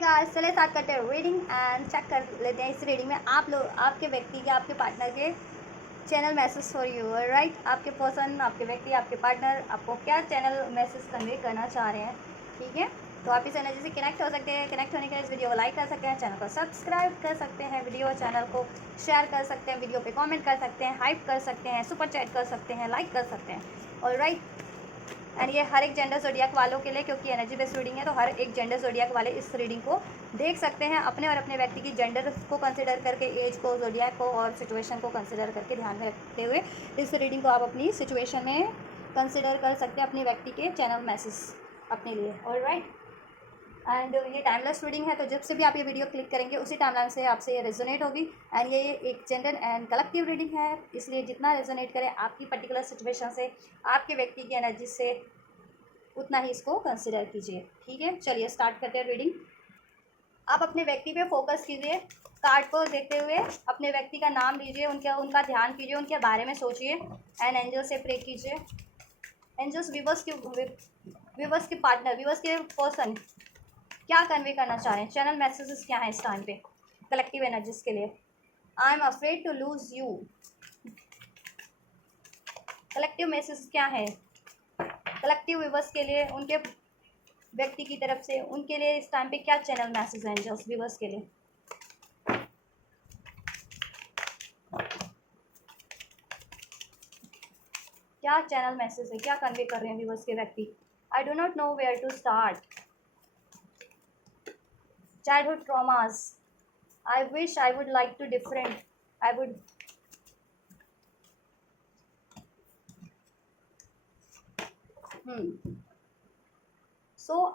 Guys, चले start करते हैं रीडिंग एंड चेक कर लेते हैं इस रीडिंग में आप लोग आपके व्यक्ति के आपके पार्टनर के channel message for you. Right, आपके पर्सन, आपके व्यक्ति, आपके पार्टनर आपको क्या चैनल मैसेज कन्वे करना चाह रहे हैं। ठीक है, तो आप इस एनर्जी से कनेक्ट हो सकते हैं। कनेक्ट होने के लिए इस वीडियो को लाइक कर सकते हैं, चैनल को सब्सक्राइब कर सकते हैं, वीडियो चैनल को शेयर कर सकते हैं, वीडियो पे कमेंट कर सकते हैं, हाइप कर सकते हैं, सुपर चैट कर सकते हैं, लाइक कर सकते हैं। और राइट, एंड ये हर एक जेंडर जोडियाक वालों के लिए, क्योंकि एनर्जी बेस्ड रीडिंग है तो हर एक जेंडर जोडियाक वाले इस रीडिंग को देख सकते हैं। अपने और अपने व्यक्ति की जेंडर को कंसिडर करके, एज को, जोडियाक को और सिचुएशन को कंसिडर करके ध्यान में रखते हुए इस रीडिंग को आप अपनी सिचुएशन में कंसिडर कर सकते हैं, अपने व्यक्ति के चैनल मैसेज अपने लिए। और राइट, एंड ये टाइमलेस रीडिंग है तो जब से भी आप ये वीडियो क्लिक करेंगे उसी टाइमलाइन से आपसे ये रेजोनेट होगी। एंड ये एक जेंडर एंड कलेक्टिव रीडिंग है, इसलिए जितना रेजोनेट करे आपकी पर्टिकुलर सिचुएशन से, आपके व्यक्ति की एनर्जी से, उतना ही इसको कंसिडर कीजिए। ठीक है, चलिए स्टार्ट करते हैं रीडिंग। आप अपने व्यक्ति पे फोकस कीजिए, कार्ड को देखते हुए अपने व्यक्ति का नाम लीजिए, उनका ध्यान कीजिए, उनके बारे में सोचिए एंड एंजल से प्रे कीजिए। एंजल्स व्यूवर्स के पार्टनर, व्यूवर्स के पर्सन क्या कन्वे करना चाह रहे हैं, चैनल मैसेजेस क्या हैं इस टाइम पे कलेक्टिव एनर्जीज के लिए। I am afraid to lose you, collective message क्या है कलेक्टिव व्यूवर्स के लिए, उनके व्यक्ति की तरफ से उनके लिए इस टाइम पे क्या चैनल मैसेज है एंजल्स व्यूवर्स के लिए। क्या चैनल मैसेज है, क्या कन्वे कर रहे हैं व्यूवर्स के व्यक्ति। I do not know where to start, childhood traumas, I wish I would like to different, I would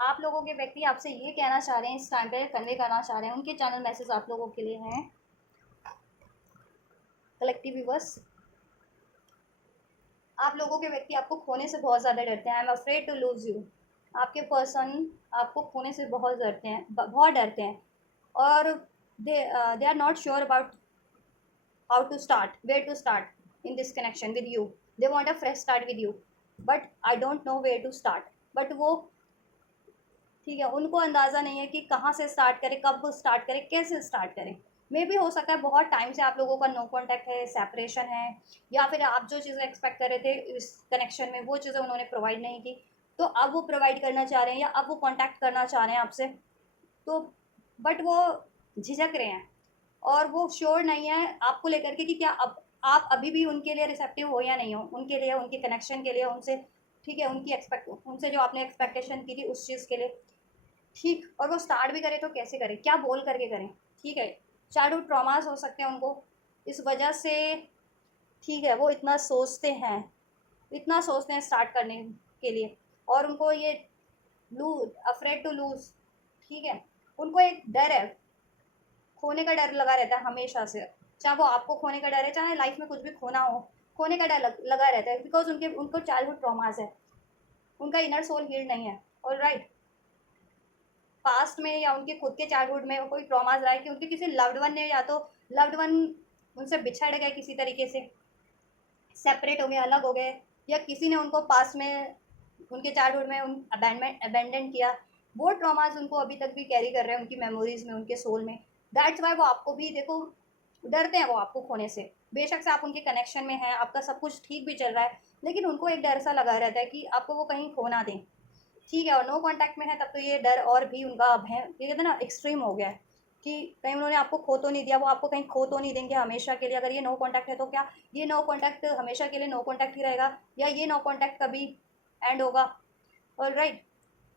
आप लोगों के व्यक्ति आपसे ये कहना चाह रहे हैं इस टाइम पे, कन्वे करना चाह रहे हैं, उनके चैनल मैसेज आप लोगों के लिए हैं कलेक्टिव व्यूवर्स। आप लोगों के व्यक्ति आपको खोने से बहुत ज़्यादा डरते हैं। I am afraid to lose you, आपके पर्सन आपको खोने से बहुत डरते हैं, बहुत डरते हैं। और they are not sure about how to start, where to start in this connection with you. They want a fresh start with you but I don't know where to start. But वो, ठीक है, उनको अंदाज़ा नहीं है कि कहाँ से स्टार्ट करें, कब स्टार्ट करें, कैसे स्टार्ट करें। मे भी हो सकता है बहुत टाइम से आप लोगों का नो कांटेक्ट है, सेपरेशन है, या फिर आप जो चीज़ें एक्सपेक्ट कर रहे थे इस कनेक्शन में वो चीज़ें उन्होंने प्रोवाइड नहीं की, तो अब वो प्रोवाइड करना चाह रहे हैं या अब वो कांटेक्ट करना चाह रहे हैं आपसे। तो बट वो झिझक रहे हैं और वो श्योर नहीं है आपको लेकर के कि क्या अब आप अभी भी उनके लिए रिसेप्टिव हो या नहीं हो, उनके लिए, उनके कनेक्शन के लिए, उनसे, ठीक है, उनसे जो आपने एक्सपेक्टेशन की थी उस चीज़ के लिए। ठीक, और वो स्टार्ट भी करे तो कैसे करें, क्या बोल करके करें। ठीक है, चाइल्डहुड ट्रॉमास हो सकते हैं उनको इस वजह से। ठीक है, वो इतना सोचते हैं स्टार्ट करने के लिए, और उनको ये अफ्रेड टू लूज, ठीक है, उनको एक डर है, खोने का डर लगा रहता है हमेशा से। चाहे वो आपको खोने का डर है, चाहे लाइफ में कुछ भी खोना हो, खोने का डर लगा रहता है, बिकॉज उनको चाइल्डहुड ट्रॉमास है, उनका इनर सोल हील्ड नहीं है। और राइट, पास्ट में या उनके खुद के चाइल्डहुड में कोई ट्रॉमास रहा है कि उनके किसी लव्ड वन ने, या तो लव्ड वन उनसे बिछड़ गए, किसी तरीके से सेपरेट हो गए, अलग हो गए, या किसी ने उनको पास्ट में उनके चाइल्डहुड में अबैंडन किया। वो ट्रॉमास उनको अभी तक भी कैरी कर रहे हैं उनकी मेमोरीज में, उनके सोल में। दैट्स वाई वो आपको भी, देखो, डरते हैं वो आपको खोने से। बेशक से आप उनके कनेक्शन में हैं, आपका सब कुछ ठीक भी चल रहा है, लेकिन उनको एक डर सा लगा रहता है कि आपको वो कहीं खो ना दें। ठीक है, और नो कांटेक्ट में है तब तो ये डर और भी उनका अब है, ये कहते हैं ना, एक्सट्रीम हो गया है कि कहीं उन्होंने आपको खो तो नहीं दिया, वो आपको कहीं खो तो नहीं देंगे हमेशा के लिए। अगर ये नो कांटेक्ट है तो क्या ये नो कांटेक्ट हमेशा के लिए नो कांटेक्ट ही रहेगा, या ये नो कांटेक्ट कभी एंड होगा। और right,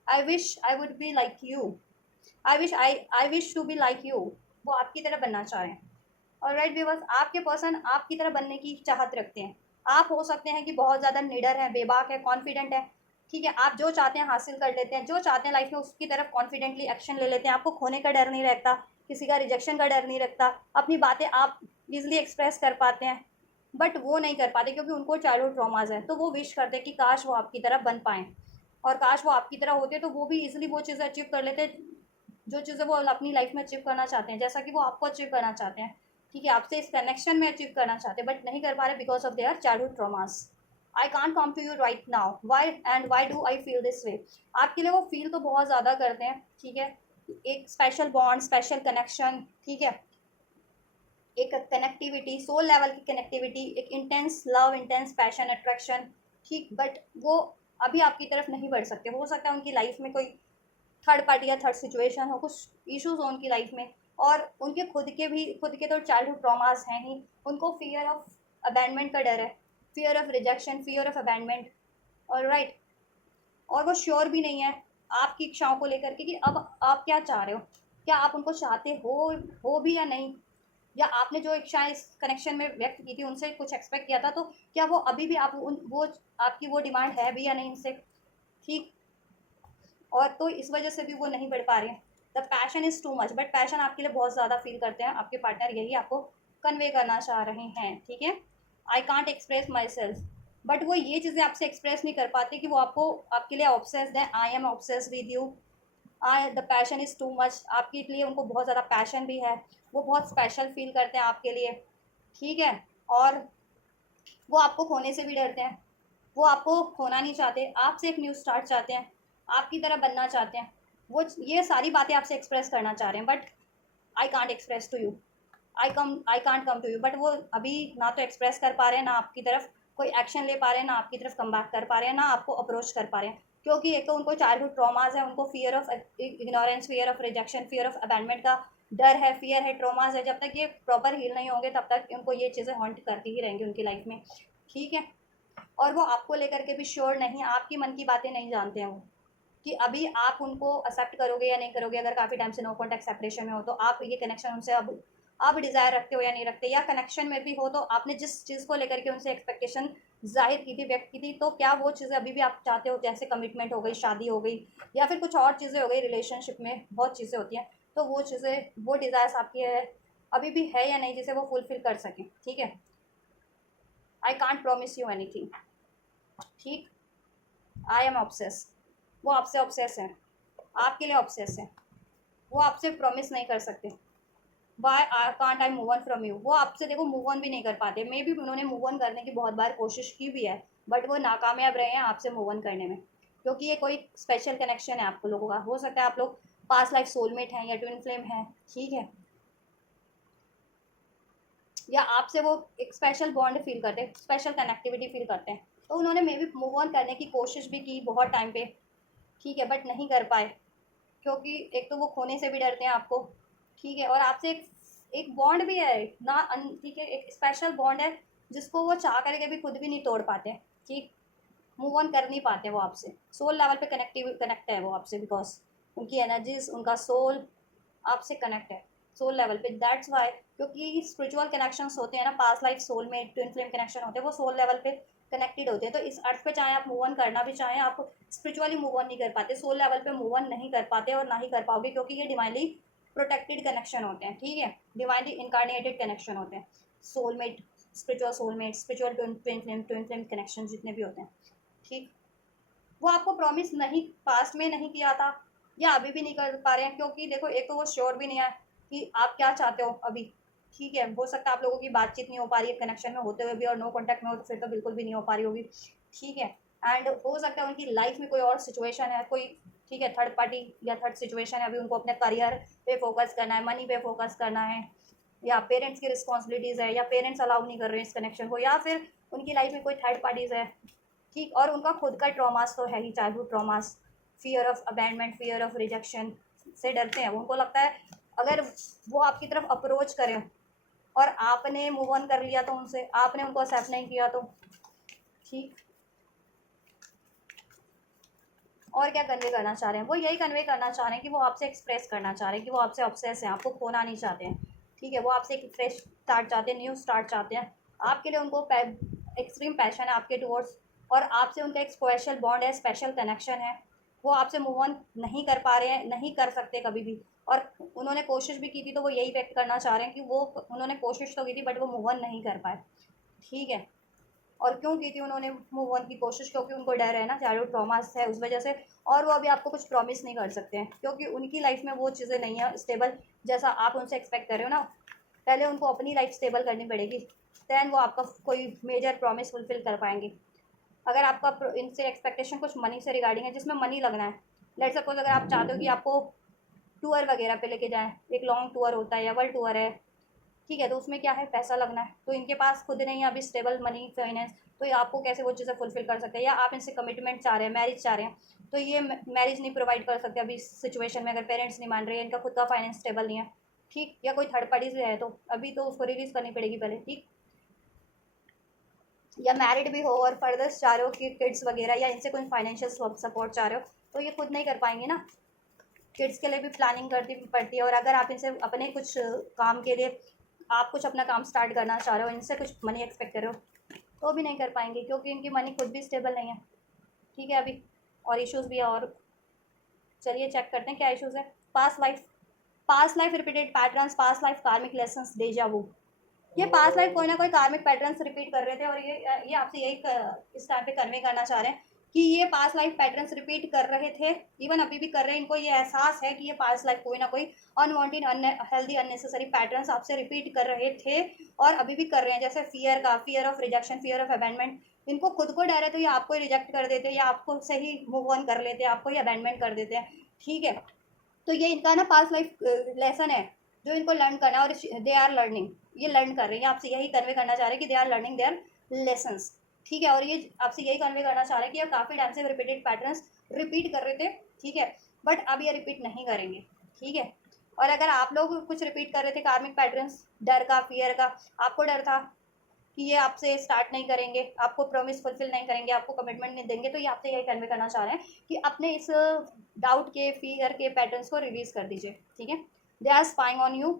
I wish I would be like you, I wish to be like you, वो आपकी तरह बनना चाह रहे हैं। और राइट व्यूअर्स, आपके पर्सन आपकी तरह बनने की चाहत रखते हैं। आप हो सकते हैं कि बहुत ज़्यादा निडर है, बेबाक है, कॉन्फिडेंट है। ठीक है, आप जो चाहते हैं हासिल कर लेते हैं, जो चाहते हैं लाइफ में उसकी तरफ कॉन्फिडेंटली एक्शन ले लेते हैं। आपको खोने का डर नहीं रहता, किसी का रिजेक्शन का डर नहीं रखता, अपनी बातें आप इजीली एक्सप्रेस कर पाते हैं। बट वो नहीं कर पाते क्योंकि उनको चाइल्डहुड ट्रॉमास है, तो वो विश करते हैं कि काश वो आपकी तरह बन पाएँ, और काश वो आपकी तरह होते तो वो भी इजीली वो चीज़ें अचीव कर लेते जो चीज़ें वो अपनी लाइफ में अचीव करना चाहते हैं, जैसा कि वो आपको अचीव करना चाहते हैं। ठीक है, आपसे इस कनेक्शन में अचीव करना चाहते हैं बट नहीं कर पा रहे because of their childhood traumas. I can't come to you right now, why do I feel this way. आपके लिए वो फील तो बहुत ज़्यादा करते हैं, ठीक है, एक स्पेशल बॉन्ड, स्पेशल कनेक्शन, ठीक है, एक कनेक्टिविटी, सोल लेवल की कनेक्टिविटी, एक intense love, intense passion, attraction, ठीक। बट वो अभी आपकी तरफ नहीं बढ़ सकते। हो सकता है उनकी लाइफ में कोई थर्ड पार्टी या थर्ड सिचुएशन हो, कुछ इश्यूज हो उनकी लाइफ में, और उनके खुद के तो चाइल्डहुड ट्रॉमास हैं ही। उनको फियर ऑफ अबैंडमेंट का डर है, fear of rejection, fear of abandonment, और राइट। और वो श्योर भी नहीं है आपकी इच्छाओं को लेकर के कि अब आप क्या चाह रहे हो, क्या आप उनको चाहते हो भी या नहीं, या आपने जो इच्छाएं इस कनेक्शन में व्यक्त की थी उनसे कुछ एक्सपेक्ट किया था, तो क्या वो अभी भी आप उन वो आपकी वो डिमांड है भी या नहीं इनसे, ठीक। और तो इस वजह से भी वो नहीं बढ़ पा रहे हैं। The passion is too much, but passion आपके लिए बहुत ज़्यादा फील करते हैं आपके पार्टनर, यही आपको कन्वे करना चाह रहे हैं, ठीक है। I can't express my self, but वो ये चीज़ें आपसे एक्सप्रेस नहीं कर पाते कि वो आपको आपके लिए ऑब्सेस्ड है। I am obsessed with you, I the passion is too much, आपके लिए उनको बहुत ज़्यादा पैशन भी है, वो बहुत स्पेशल फील करते हैं आपके लिए, ठीक है। और वो आपको खोने से भी डरते हैं, वो आपको खोना नहीं चाहते, आपसे एक न्यू स्टार्ट चाहते हैं, आपकी तरह बनना चाहते हैं। वो ये सारी बातें आपसे एक्सप्रेस करना चाह रहे हैं, but I can't express to you, I can't come to you, but वो अभी ना तो एक्सप्रेस कर पा रहे हैं, ना आपकी तरफ कोई एक्शन ले पा रहे हैं, ना आपकी तरफ कम बैक कर पा रहे हैं, ना आपको अप्रोच कर पा रहे हैं। क्योंकि एक तो उनको चाइल्डहुड ट्रॉमाज है, उनको fear of ignorance, fear of rejection, fear of abandonment का डर है, फियर है, ट्रॉमाज है। जब तक ये प्रॉपर हील नहीं होंगे तब तक उनको ये चीज़ें हॉन्ट करती ही रहेंगी उनकी लाइफ में, ठीक है। और वो आपको लेकर के भी श्योर नहीं, आपकी मन की बातें नहीं जानते हैं वो, कि अभी आप उनको एक्सेप्ट करोगे या नहीं करोगे। अगर काफ़ी टाइम से नो कॉन्टैक्ट सेपरेशन में हो तो आप ये कनेक्शन उनसे अब आप डिज़ायर रखते हो या नहीं रखते, या कनेक्शन में भी हो तो आपने जिस चीज़ को लेकर के उनसे एक्सपेक्टेशन जाहिर की थी, व्यक्त की थी, तो क्या वो चीज़ें अभी भी आप चाहते हो, जैसे कमिटमेंट हो गई, शादी हो गई, या फिर कुछ और चीज़ें हो गई, रिलेशनशिप में बहुत चीज़ें होती हैं, तो वो चीज़ें, वो डिज़ायर्स आपकी है अभी भी है या नहीं, जिसे वो फुलफिल कर सकें, ठीक है। I can't promise you anything, ठीक। आई एम ऑब्सेस, वो आपसे ऑब्सेस है, आपके लिए ऑब्सेस है, वो आपसे प्रॉमिस नहीं कर सकते। Why can't I move on from you, वो आपसे देखो मूव ऑन भी नहीं कर पाते। मे बी उन्होंने मूव ऑन करने की बहुत बार कोशिश की भी है, बट वो नाकामयाब रहे हैं आपसे मूव ऑन करने में, क्योंकि ये कोई स्पेशल कनेक्शन है आप लोगों का। हो सकता है आप लोग पास्ट लाइफ सोलमेट हैं या ट्विन फ्लेम हैं, ठीक है, या आपसे वो एक स्पेशल बॉन्ड फील करते हैं, स्पेशल कनेक्टिविटी फील करते हैं। तो उन्होंने मे बी मूव ऑन करने की कोशिश भी की बहुत टाइम पे, ठीक है, बट नहीं कर पाए, क्योंकि एक तो वो खोने से भी डरते हैं आपको, ठीक है, और आपसे एक बॉन्ड भी है ना, ठीक है, एक स्पेशल बॉन्ड है जिसको वो चाह करके भी खुद भी नहीं तोड़ पाते, ठीक। मूव ऑन कर नहीं पाते वो आपसे, सोल लेवल पे कनेक्ट है वो आपसे, बिकॉज उनकी एनर्जीज, उनका सोल आपसे कनेक्ट है सोल लेवल पे। दैट्स वाई, क्योंकि स्पिरिचुअल कनेक्शंस होते हैं ना, पास्ट लाइफ सोल में ट्विन फ्लेम कनेक्शन होते हैं, वो सोल लेवल पे कनेक्टेड होते हैं। तो इस अर्थ पे चाहे आप मूव ऑन करना भी चाहें, आप स्पिरिचुअली मूव ऑन नहीं कर पाते, सोल लेवल पे मूव ऑन नहीं कर पाते, और ना ही कर पाओगे, क्योंकि ये डिवाइनली प्रोटेक्टेड कनेक्शन होते हैं, ठीक है, डिवाइनली इनकारनेटेड कनेक्शन होते हैं। Soulmate, spiritual twin flame connection जितने भी होते हैं, ठीक। वो आपको प्रॉमिस नहीं, पास्ट में नहीं किया था, या अभी भी नहीं कर पा रहे हैं, क्योंकि देखो एक तो वो श्योर भी नहीं है कि आप क्या चाहते हो अभी, ठीक है। हो सकता है आप लोगों की बातचीत नहीं हो पा रही है कनेक्शन में होते हुए भी, और नो कॉन्टैक्ट में हो तो फिर तो बिल्कुल भी नहीं हो पा रही होगी, ठीक है। एंड हो सकता है उनकी लाइफ में कोई और सिचुएशन है, कोई, ठीक है, थर्ड पार्टी या थर्ड सिचुएशन है, अभी उनको अपने करियर पे फोकस करना है, मनी पे फोकस करना है, या पेरेंट्स की रिस्पॉन्सिबिलिटीज़ है, या पेरेंट्स अलाउ नहीं कर रहे हैं इस कनेक्शन को, या फिर उनकी लाइफ में कोई थर्ड पार्टीज़ है, ठीक। और उनका खुद का ट्रॉमास तो है ही, childhood traumas, fear of abandonment, fear of rejection से डरते हैं। उनको लगता है अगर वो आपकी तरफ अप्रोच करें और आपने मूव ऑन कर लिया तो उनसे, आपने उनको एक्सेप्ट नहीं किया तो, ठीक। और क्या कन्वे करना चाह रहे हैं वो, यही कन्वे करना चाह रहे हैं कि वो आपसे एक्सप्रेस करना चाह रहे हैं कि वो आपसे ऑब्सेस हैं, आपको खोना नहीं चाहते हैं, ठीक है। वो आपसे एक फ्रेश स्टार्ट चाहते हैं, न्यू स्टार्ट चाहते हैं। आपके लिए उनको एक्सट्रीम पैशन है आपके टूवर्ड्स, और आपसे उनका एक स्पेशल बॉन्ड है, स्पेशल कनेक्शन है। वो आपसे मूव ऑन नहीं कर पा रहे हैं, नहीं कर सकते कभी भी, और उन्होंने कोशिश भी की थी, तो वो यही व्यक्त करना चाह रहे हैं कि वो, उन्होंने कोशिश तो की थी बट वो मूव ऑन नहीं कर पाए, ठीक है। और क्यों की थी उन्होंने मूव ऑन की कोशिश, क्योंकि उनको डर है ना, चाइल्डहुड ट्रॉमास है उस वजह से। और वो अभी आपको कुछ प्रॉमिस नहीं कर सकते हैं, क्योंकि उनकी लाइफ में वो चीज़ें नहीं है स्टेबल जैसा आप उनसे एक्सपेक्ट कर रहे हो ना। पहले उनको अपनी लाइफ स्टेबल करनी पड़ेगी, दैन वो आपका कोई मेजर प्रॉमिस फुलफिल कर पाएंगे। अगर आपका इनसे एक्सपेक्टेशन कुछ मनी से रिगार्डिंग है, जिसमें मनी लगना है, लेट सपोज अगर आप चाहते हो कि आपको टूर वगैरह पे लेके जाएं, एक लॉन्ग टूर होता है या वर्ल्ड टूर है, ठीक है, तो उसमें क्या है, पैसा लगना है, तो इनके पास खुद नहीं है अभी स्टेबल मनी फाइनेंस, तो ये आपको कैसे वो चीज़ें फुलफिल कर सकते हैं, या आप इनसे कमिटमेंट चाह रहे हैं, मैरिज चाह रहे हैं, तो ये मैरिज नहीं प्रोवाइड कर सकते अभी सिचुएशन में, अगर पेरेंट्स नहीं मान रहे हैं, इनका खुद का फाइनेंस स्टेबल नहीं है, ठीक, या कोई थर्ड पार्टी से है तो अभी तो उसको रिलीज करनी पड़ेगी पहले, ठीक, या मैरिड भी हो और फर्दर चाह रहे हो कि किड्स वगैरह या इनसे कोई फाइनेंशियल सपोर्ट चाह रहे हो, तो ये खुद नहीं कर पाएंगे ना, किड्स के लिए भी प्लानिंग करनी पड़ती है, और अगर आप इनसे अपने कुछ काम के लिए आप कुछ अपना काम स्टार्ट करना चाह रहे हो, इनसे कुछ मनी एक्सपेक्ट कर रहे हो, तो भी नहीं कर पाएंगे क्योंकि इनकी मनी खुद भी स्टेबल नहीं है, ठीक है, अभी और इश्यूज भी है, और चलिए चेक करते हैं क्या इश्यूज है। Past life repeated patterns, past life कार्मिक लेसन्स, डेजा वू, ये पास्ट लाइफ कोई ना कोई कार्मिक पैटर्न्स रिपीट कर रहे थे, और ये आपसे यही इस टाइम पे कन्वे करना चाह रहे हैं कि ये पास्ट लाइफ पैटर्न्स रिपीट कर रहे थे, इवन अभी भी कर रहे हैं, इनको ये एहसास है कि ये पास्ट लाइफ कोई ना कोई अनवांटेड अनहेल्दी अननेसेसरी पैटर्न्स आपसे रिपीट कर रहे थे और अभी भी कर रहे हैं, जैसे fear of rejection, fear of abandonment, इनको खुद को डर है तो ये आपको रिजेक्ट कर देते हैं या आपको सही मूव ऑन कर लेते हैं, आपको ही अबैंडमेंट कर देते हैं, ठीक है, तो ये इनका ना पास्ट लाइफ लेसन है जो इनको लर्न करना है, और दे आर लर्निंग, ये लर्न कर रहे हैं, आपसे यही कन्वे करना चाह रहे हैं कि they are learning their lessons, ठीक है, और ये आपसे यही कन्वे करना चाह रहे हैं कि ये काफ़ी टाइम से रिपीटेड पैटर्न्स रिपीट कर रहे थे, ठीक है, बट अब ये रिपीट नहीं करेंगे, ठीक है, और अगर आप लोग कुछ रिपीट कर रहे थे कार्मिक पैटर्न्स, डर का, फियर का, आपको डर था कि ये आपसे स्टार्ट नहीं करेंगे, आपको प्रॉमिस फुलफिल नहीं करेंगे, आपको कमिटमेंट नहीं देंगे, तो ये आपसे यही कन्वे करना चाह रहे हैं कि अपने इस डाउट के, फियर के पैटर्न्स को रिलीज कर दीजिए, ठीक है, they are spying on you,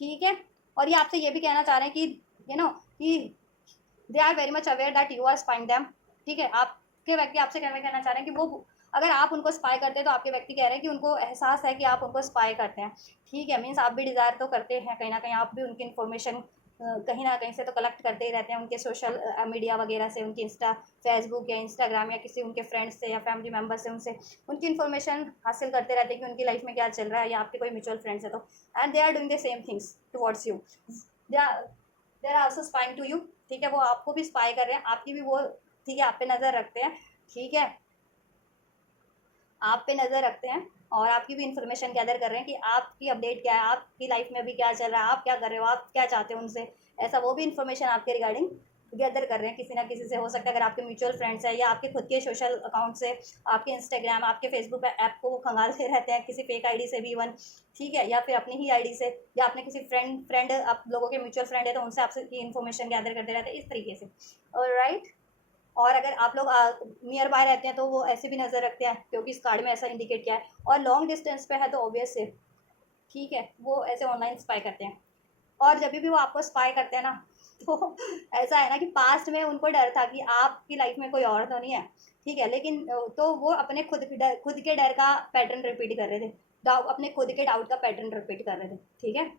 ठीक है, और ये आपसे ये भी कहना चाह रहे हैं कि कि they are very much aware that you are spying them, ठीक है, आपके व्यक्ति आपसे कन्वे करना चाह रहे हैं कि वो अगर आप उनको स्पाई करते हैं तो आपके व्यक्ति कह रहे हैं कि उनको एहसास है कि आप उनको स्पाई करते हैं, ठीक है, मीन्स आप भी डिज़ायर तो करते हैं कहीं ना कहीं, आप भी उनकी इन्फॉर्मेशन कहीं ना कहीं से तो कलेक्ट करते ही रहते हैं, उनके सोशल मीडिया वगैरह से, उनकी फेसबुक या इंस्टाग्राम या किसी उनके फ्रेंड्स से या फैमिली मेम्बर से, उनसे उनकी इन्फॉर्मेशन हासिल करते रहते हैं कि उनकी लाइफ में क्या चल रहा है, या आपके कोई म्यूचुअल फ्रेंड्स है तो, and they are doing the same things towards you, they are also spying to you, ठीक है, वो आपको भी स्पाई कर रहे हैं, आपकी भी वो, ठीक है, आप पे नज़र रखते हैं, ठीक है, आप पे नज़र रखते हैं और आपकी भी इन्फॉर्मेशन गैदर कर रहे हैं कि आपकी अपडेट क्या है, आपकी लाइफ में अभी क्या चल रहा है, आप क्या कर रहे हो, आप क्या चाहते हो उनसे, ऐसा वो भी इन्फॉर्मेशन आपके रिगार्डिंग गैदर कर रहे हैं, किसी ना किसी से हो सकता है, अगर आपके म्यूचुअल फ्रेंड्स है या आपके खुद के सोशल अकाउंट से, आपके इंस्टाग्राम, आपके फेसबुक ऐप को वो खंगालते रहते हैं किसी फेक आईडी से भी इवन, ठीक है, या फिर अपनी ही आईडी से, या अपने किसी फ्रेंड आप लोगों के म्यूचुअल फ्रेंड है तो उनसे आपसे इन्फॉर्मेशन गैदर करते रहते हैं इस तरीके से, ऑलराइट, और अगर आप लोग नियर बाय रहते हैं तो वो ऐसे भी नज़र रखते हैं क्योंकि इस कार्ड में ऐसा इंडिकेट किया है, और लॉन्ग डिस्टेंस पे है तो ऑब्वियस है, ठीक है, वो ऐसे ऑनलाइन स्पाई करते हैं, और जब भी वो आपको स्पाई करते हैं ना तो ऐसा है ना कि पास्ट में उनको डर था कि आपकी लाइफ में कोई और तो नहीं है, ठीक है, लेकिन तो वो अपने खुद के डर का पैटर्न रिपीट कर रहे थे, अपने खुद के डाउट का पैटर्न रिपीट कर रहे थे, ठीक है,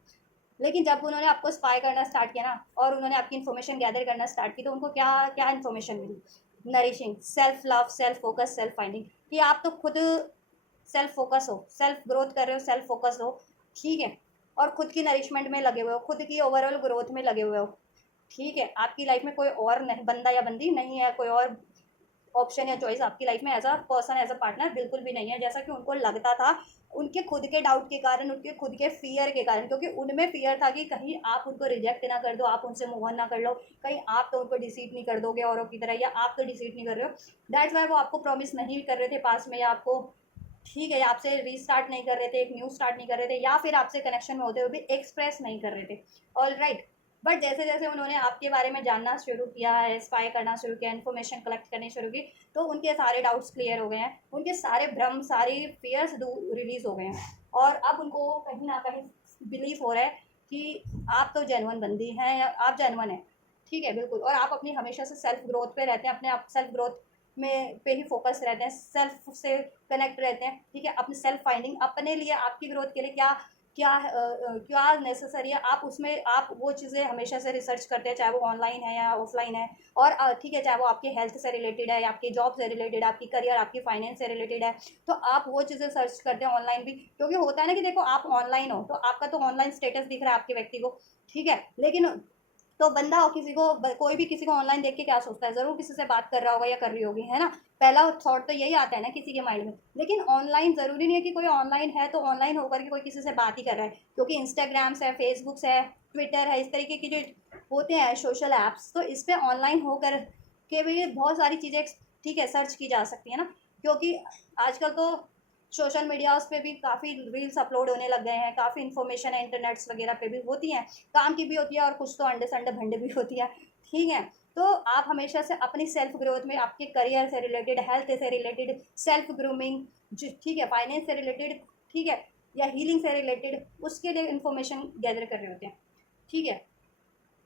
लेकिन जब उन्होंने आपको स्पाई करना स्टार्ट किया ना और उन्होंने आपकी इन्फॉर्मेशन गैदर करना स्टार्ट की तो उनको क्या क्या इन्फॉर्मेशन मिली, nourishing, self love, self focus, self finding, कि आप तो खुद सेल्फ फोकस हो, सेल्फ ग्रोथ कर रहे हो, सेल्फ फोकस हो, ठीक है, और खुद की नरिशमेंट में लगे हुए हो, खुद की ओवरऑल ग्रोथ में लगे हुए हो, ठीक है, आपकी लाइफ में कोई और नहीं, बंदा या बंदी नहीं है, कोई और ऑप्शन या चॉइस आपकी लाइफ में as a person, as a partner बिल्कुल भी नहीं है, जैसा कि उनको लगता था उनके खुद के डाउट के कारण, उनके खुद के फियर के कारण, क्योंकि उनमें फियर था कि कहीं आप उनको रिजेक्ट ना कर दो, आप उनसे मूव ऑन ना कर लो, कहीं आप तो उनको डिसीट नहीं कर दोगे औरों की तरह, या आप तो डिसीट नहीं कर रहे हो, दैट्स वाई वो आपको प्रॉमिस नहीं कर रहे थे पास में, या आपको, ठीक है, आपसे रीस्टार्ट नहीं कर रहे थे, एक न्यू स्टार्ट नहीं कर रहे थे, या फिर आपसे कनेक्शन में होते हुए भी एक्सप्रेस नहीं कर रहे थे, ऑल राइट, बट जैसे जैसे उन्होंने आपके बारे में जानना शुरू किया है, स्पाई करना शुरू किया, इन्फॉर्मेशन कलेक्ट करनी शुरू की, तो उनके सारे डाउट्स क्लियर हो गए हैं, उनके सारे भ्रम, सारी फियर्स रिलीज हो गए हैं, और अब उनको कहीं ना कहीं बिलीव हो रहा है कि आप तो जेन्युइन बंदी हैं, या आप जेन्युइन हैं, ठीक है, बिल्कुल, और आप अपनी हमेशा से सेल्फ ग्रोथ पे रहते हैं, अपने आप सेल्फ ग्रोथ में पे ही फोकस रहते हैं, सेल्फ से कनेक्ट रहते हैं, ठीक है, अपनी सेल्फ फाइंडिंग, अपने लिए आपकी ग्रोथ के लिए क्या क्या क्या नेसेसरी है, आप उसमें आप वो चीज़ें हमेशा से रिसर्च करते हैं, चाहे वो ऑनलाइन है या ऑफलाइन है, और ठीक है, चाहे वो आपके हेल्थ से रिलेटेड है, या आपकी जॉब से रिलेटेड है, आपकी करियर, आपकी फाइनेंस से रिलेटेड है, तो आप वो चीज़ें सर्च करते हैं ऑनलाइन भी, क्योंकि होता है ना कि देखो आप ऑनलाइन हो तो आपका तो ऑनलाइन स्टेटस दिख रहा है आपके व्यक्ति को, ठीक है, लेकिन तो बंदा और किसी को कोई भी किसी को ऑनलाइन देख के क्या सोचता है, ज़रूर किसी से बात कर रहा होगा या कर रही होगी, है ना। पहला थॉट तो यही आता है ना किसी के माइंड में। लेकिन ऑनलाइन ज़रूरी नहीं है कि कोई ऑनलाइन है तो ऑनलाइन होकर के कोई किसी से बात ही कर रहा है, क्योंकि इंस्टाग्राम्स है, फेसबुक्स है, ट्विटर है, इस तरीके की जो होते हैं सोशल ऐप्स, तो इस पर ऑनलाइन होकर के भी बहुत सारी चीज़ें ठीक है सर्च की जा सकती है ना। क्योंकि आजकल तो सोशल मीडियाज़ पे भी काफ़ी रील्स अपलोड होने लग गए हैं, काफ़ी इन्फॉर्मेशन है इंटरनेट्स वगैरह पे भी होती हैं, काम की भी होती है और कुछ तो अंडे संडे भंडे भी होती है, ठीक है। तो आप हमेशा से अपनी सेल्फ ग्रोथ में, आपके करियर से रिलेटेड, हेल्थ से रिलेटेड, सेल्फ ग्रूमिंग, ठीक है, फाइनेंस से रिलेटेड, ठीक है, या हीलिंग से रिलेटेड, उसके लिए इन्फॉर्मेशन गैदर कर रहे होते हैं, ठीक है।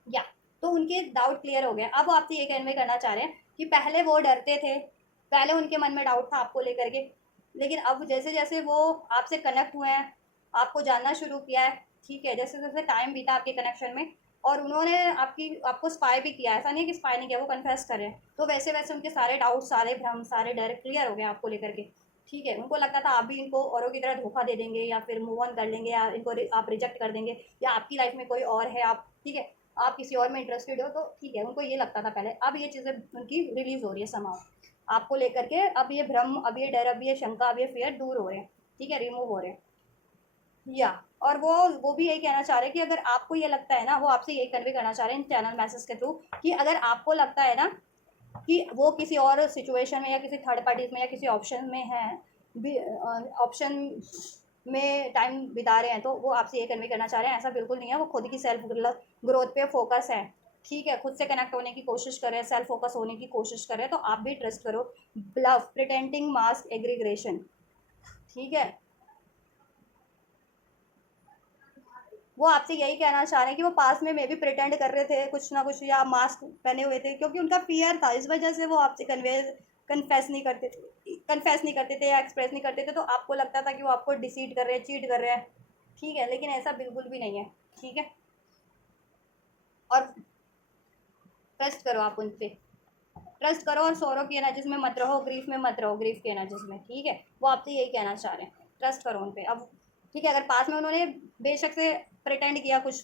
या तो उनके डाउट क्लियर हो गए। अब वो आपसे ये कन्वे करना चाह रहे हैं कि पहले वो डरते थे, पहले उनके मन में डाउट था आपको लेकर के, लेकिन अब जैसे जैसे वो आपसे कनेक्ट हुए हैं, आपको जानना शुरू किया है, ठीक है, जैसे जैसे टाइम बीता आपके कनेक्शन में, और उन्होंने आपको स्पाई भी किया, ऐसा नहीं है कि स्पाई नहीं किया, वो कन्फेस करें, तो वैसे वैसे उनके सारे डाउट, सारे भ्रम, सारे डर क्लियर हो गए आपको लेकर के, ठीक है। उनको लगता था आप भी इनको औरों की तरह धोखा दे देंगे, या फिर मूव ऑन कर लेंगे, या इनको आप रिजेक्ट कर देंगे, या आपकी लाइफ में कोई और है, आप, ठीक है, आप किसी और में इंटरेस्टेड हो, तो ठीक है, उनको ये लगता था पहले। अब ये चीज़ें उनकी रिलीज हो रही है समाव आपको लेकर के। अब ये भ्रम, अब ये डर, अब ये शंका, अब ये फियर दूर हो रहे हैं, ठीक है, रिमूव हो रहे हैं। या और वो भी यही कहना चाह रहे हैं कि अगर आपको ये लगता है ना, वो आपसे यही कन्वे करना चाह रहे हैं इन चैनल मैसेज के थ्रू, कि अगर आपको लगता है ना कि वो किसी और सिचुएशन में, या किसी थर्ड पार्टीज में, या किसी ऑप्शन में है, ऑप्शन में टाइम बिता रहे हैं, तो वो आपसे ये कन्वे करना चाह रहे हैं ऐसा बिल्कुल नहीं है। वो खुद की सेल्फ ग्रोथ पे फोकस है, ठीक है, खुद से कनेक्ट होने की कोशिश करें, सेल्फ फोकस होने की कोशिश करें, तो आप भी ट्रस्ट करो। ब्लफ, प्रिटेंडिंग, मास्क, एग्रीग्रेशन, ठीक है, वो आपसे यही कहना चाह रहे हैं कि वो पास में मे भी प्रिटेंड कर रहे थे कुछ ना कुछ, या मास्क पहने हुए थे, क्योंकि उनका फियर था, इस वजह से वो आपसे कन्फेस नहीं करते थे या एक्सप्रेस नहीं करते थे, तो आपको लगता था कि वो आपको डिसीड कर रहे हैं, चीट कर रहे हैं, ठीक है, लेकिन ऐसा बिल्कुल भी नहीं है, ठीक है। और ट्रस्ट करो, आप उन पे ट्रस्ट करो, और सौरव की एनर्जीज में मत रहो, ग्रीफ में मत रहो, ग्रीफ की एनर्जीज में, ठीक है। वो आपसे यही कहना चाह रहे हैं, ट्रस्ट करो उन पे। अब ठीक है, अगर पास में उन्होंने बेशक से प्रिटेंड किया कुछ,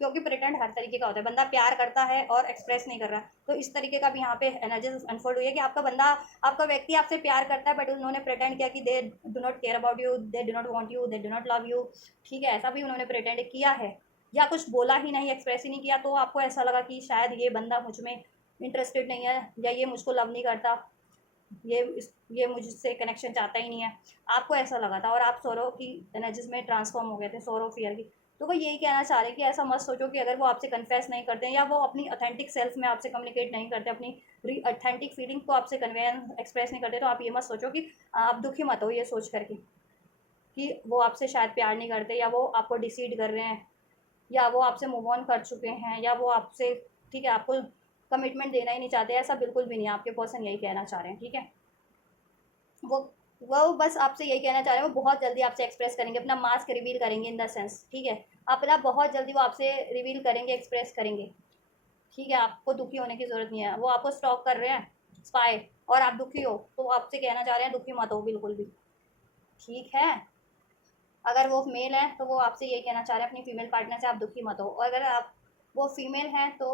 क्योंकि प्रिटेंड हर तरीके का होता है, बंदा प्यार करता है और एक्सप्रेस नहीं कर रहा, तो इस तरीके का भी यहाँ पे एनर्जीज अनफोल्ड हुई है कि आपका बंदा, आपका व्यक्ति आपसे प्यार करता है, बट उन्होंने प्रिटेंड किया कि they do not care about you, they do not want you, they do not love you, ठीक है, ऐसा भी उन्होंने प्रिटेंड किया है, या कुछ बोला ही नहीं, एक्सप्रेस ही नहीं किया, तो आपको ऐसा लगा कि शायद ये बंदा मुझ में इंटरेस्टेड नहीं है, या ये मुझको लव नहीं करता, ये मुझसे कनेक्शन चाहता ही नहीं है, आपको ऐसा लगा था, और आप सौरव की एनर्जीज में ट्रांसफॉर्म हो गए थे, सौरव फियर की। तो वो यही कहना चाह रहे हैं कि ऐसा मत सोचो कि अगर वो आपसे कन्फेस नहीं करते हैं, या वो अपनी ऑथेंटिक सेल्फ में आपसे कम्युनिकेट नहीं करते, अपनी ऑथेंटिक फीलिंग को आपसे कन्वे एक्सप्रेस नहीं करते, तो आप ये मत सोचो कि आप दुखी मत हो ये सोच करके कि वो आपसे शायद प्यार नहीं करते, या वो आपको डिसीड कर रहे हैं, या वो आपसे मूव ऑन कर चुके हैं, या वो आपसे, ठीक है, आपको कमिटमेंट देना ही नहीं चाहते, ऐसा बिल्कुल भी नहीं है, आपके पर्सन यही कहना चाह रहे हैं, ठीक है। वो वो बस आपसे यही कहना चाह रहे हैं, वो बहुत जल्दी आपसे एक्सप्रेस करेंगे, अपना मास्क रिवील करेंगे, इन द सेंस, ठीक है, अपना बहुत जल्दी वो आपसे रिवील करेंगे, एक्सप्रेस करेंगे, ठीक है। आपको दुखी होने की ज़रूरत नहीं है, वो आपको स्टॉक कर रहे हैं, स्पाई, और आप दुखी हो, तो वो आपसे कहना चाह रहे हैं दुखी मत हो बिल्कुल भी, ठीक है। अगर वो मेल है तो वो आपसे यही कहना चाह रहे हैं अपनी फीमेल पार्टनर से आप दुखी मत हो, और अगर आप वो फीमेल हैं तो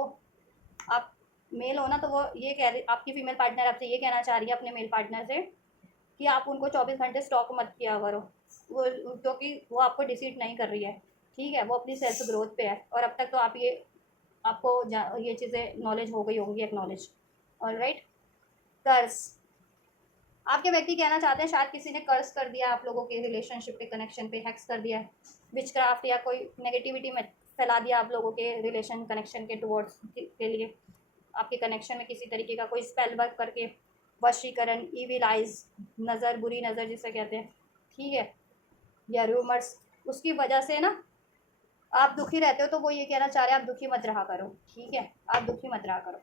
आप मेल हो ना, तो वो ये कह रही, आपकी फीमेल पार्टनर आपसे ये कहना चाह रही है अपने मेल पार्टनर से कि आप उनको 24 घंटे स्टॉक मत किया करो, वो, क्योंकि वो आपको डिसीड नहीं कर रही है, ठीक है, वो अपनी सेल्फ ग्रोथ पे है, और अब तक तो आप ये, आपको ये चीज़ें नॉलेज हो गई होंगी, एक्नॉलेज, और राइट। कर्स, आपके व्यक्ति कहना चाहते हैं शायद किसी ने कर्स कर दिया आप लोगों के रिलेशनशिप पे, कनेक्शन पे हैक्स कर दिया है, विचक्राफ्ट, या कोई नेगेटिविटी में फैला दिया आप लोगों के रिलेशन कनेक्शन के टुवर्ड्स के लिए, आपके कनेक्शन में किसी तरीके का कोई स्पेल वर्क करके, वशीकरण, ईविल आइज, नज़र, बुरी नज़र जिसे कहते हैं, ठीक है, या रूमर्स, उसकी वजह से ना आप दुखी रहते हो, तो वो ये कहना चाह रहे हैं आप दुखी मत रहा करो, ठीक है, आप दुखी मत रहा करो।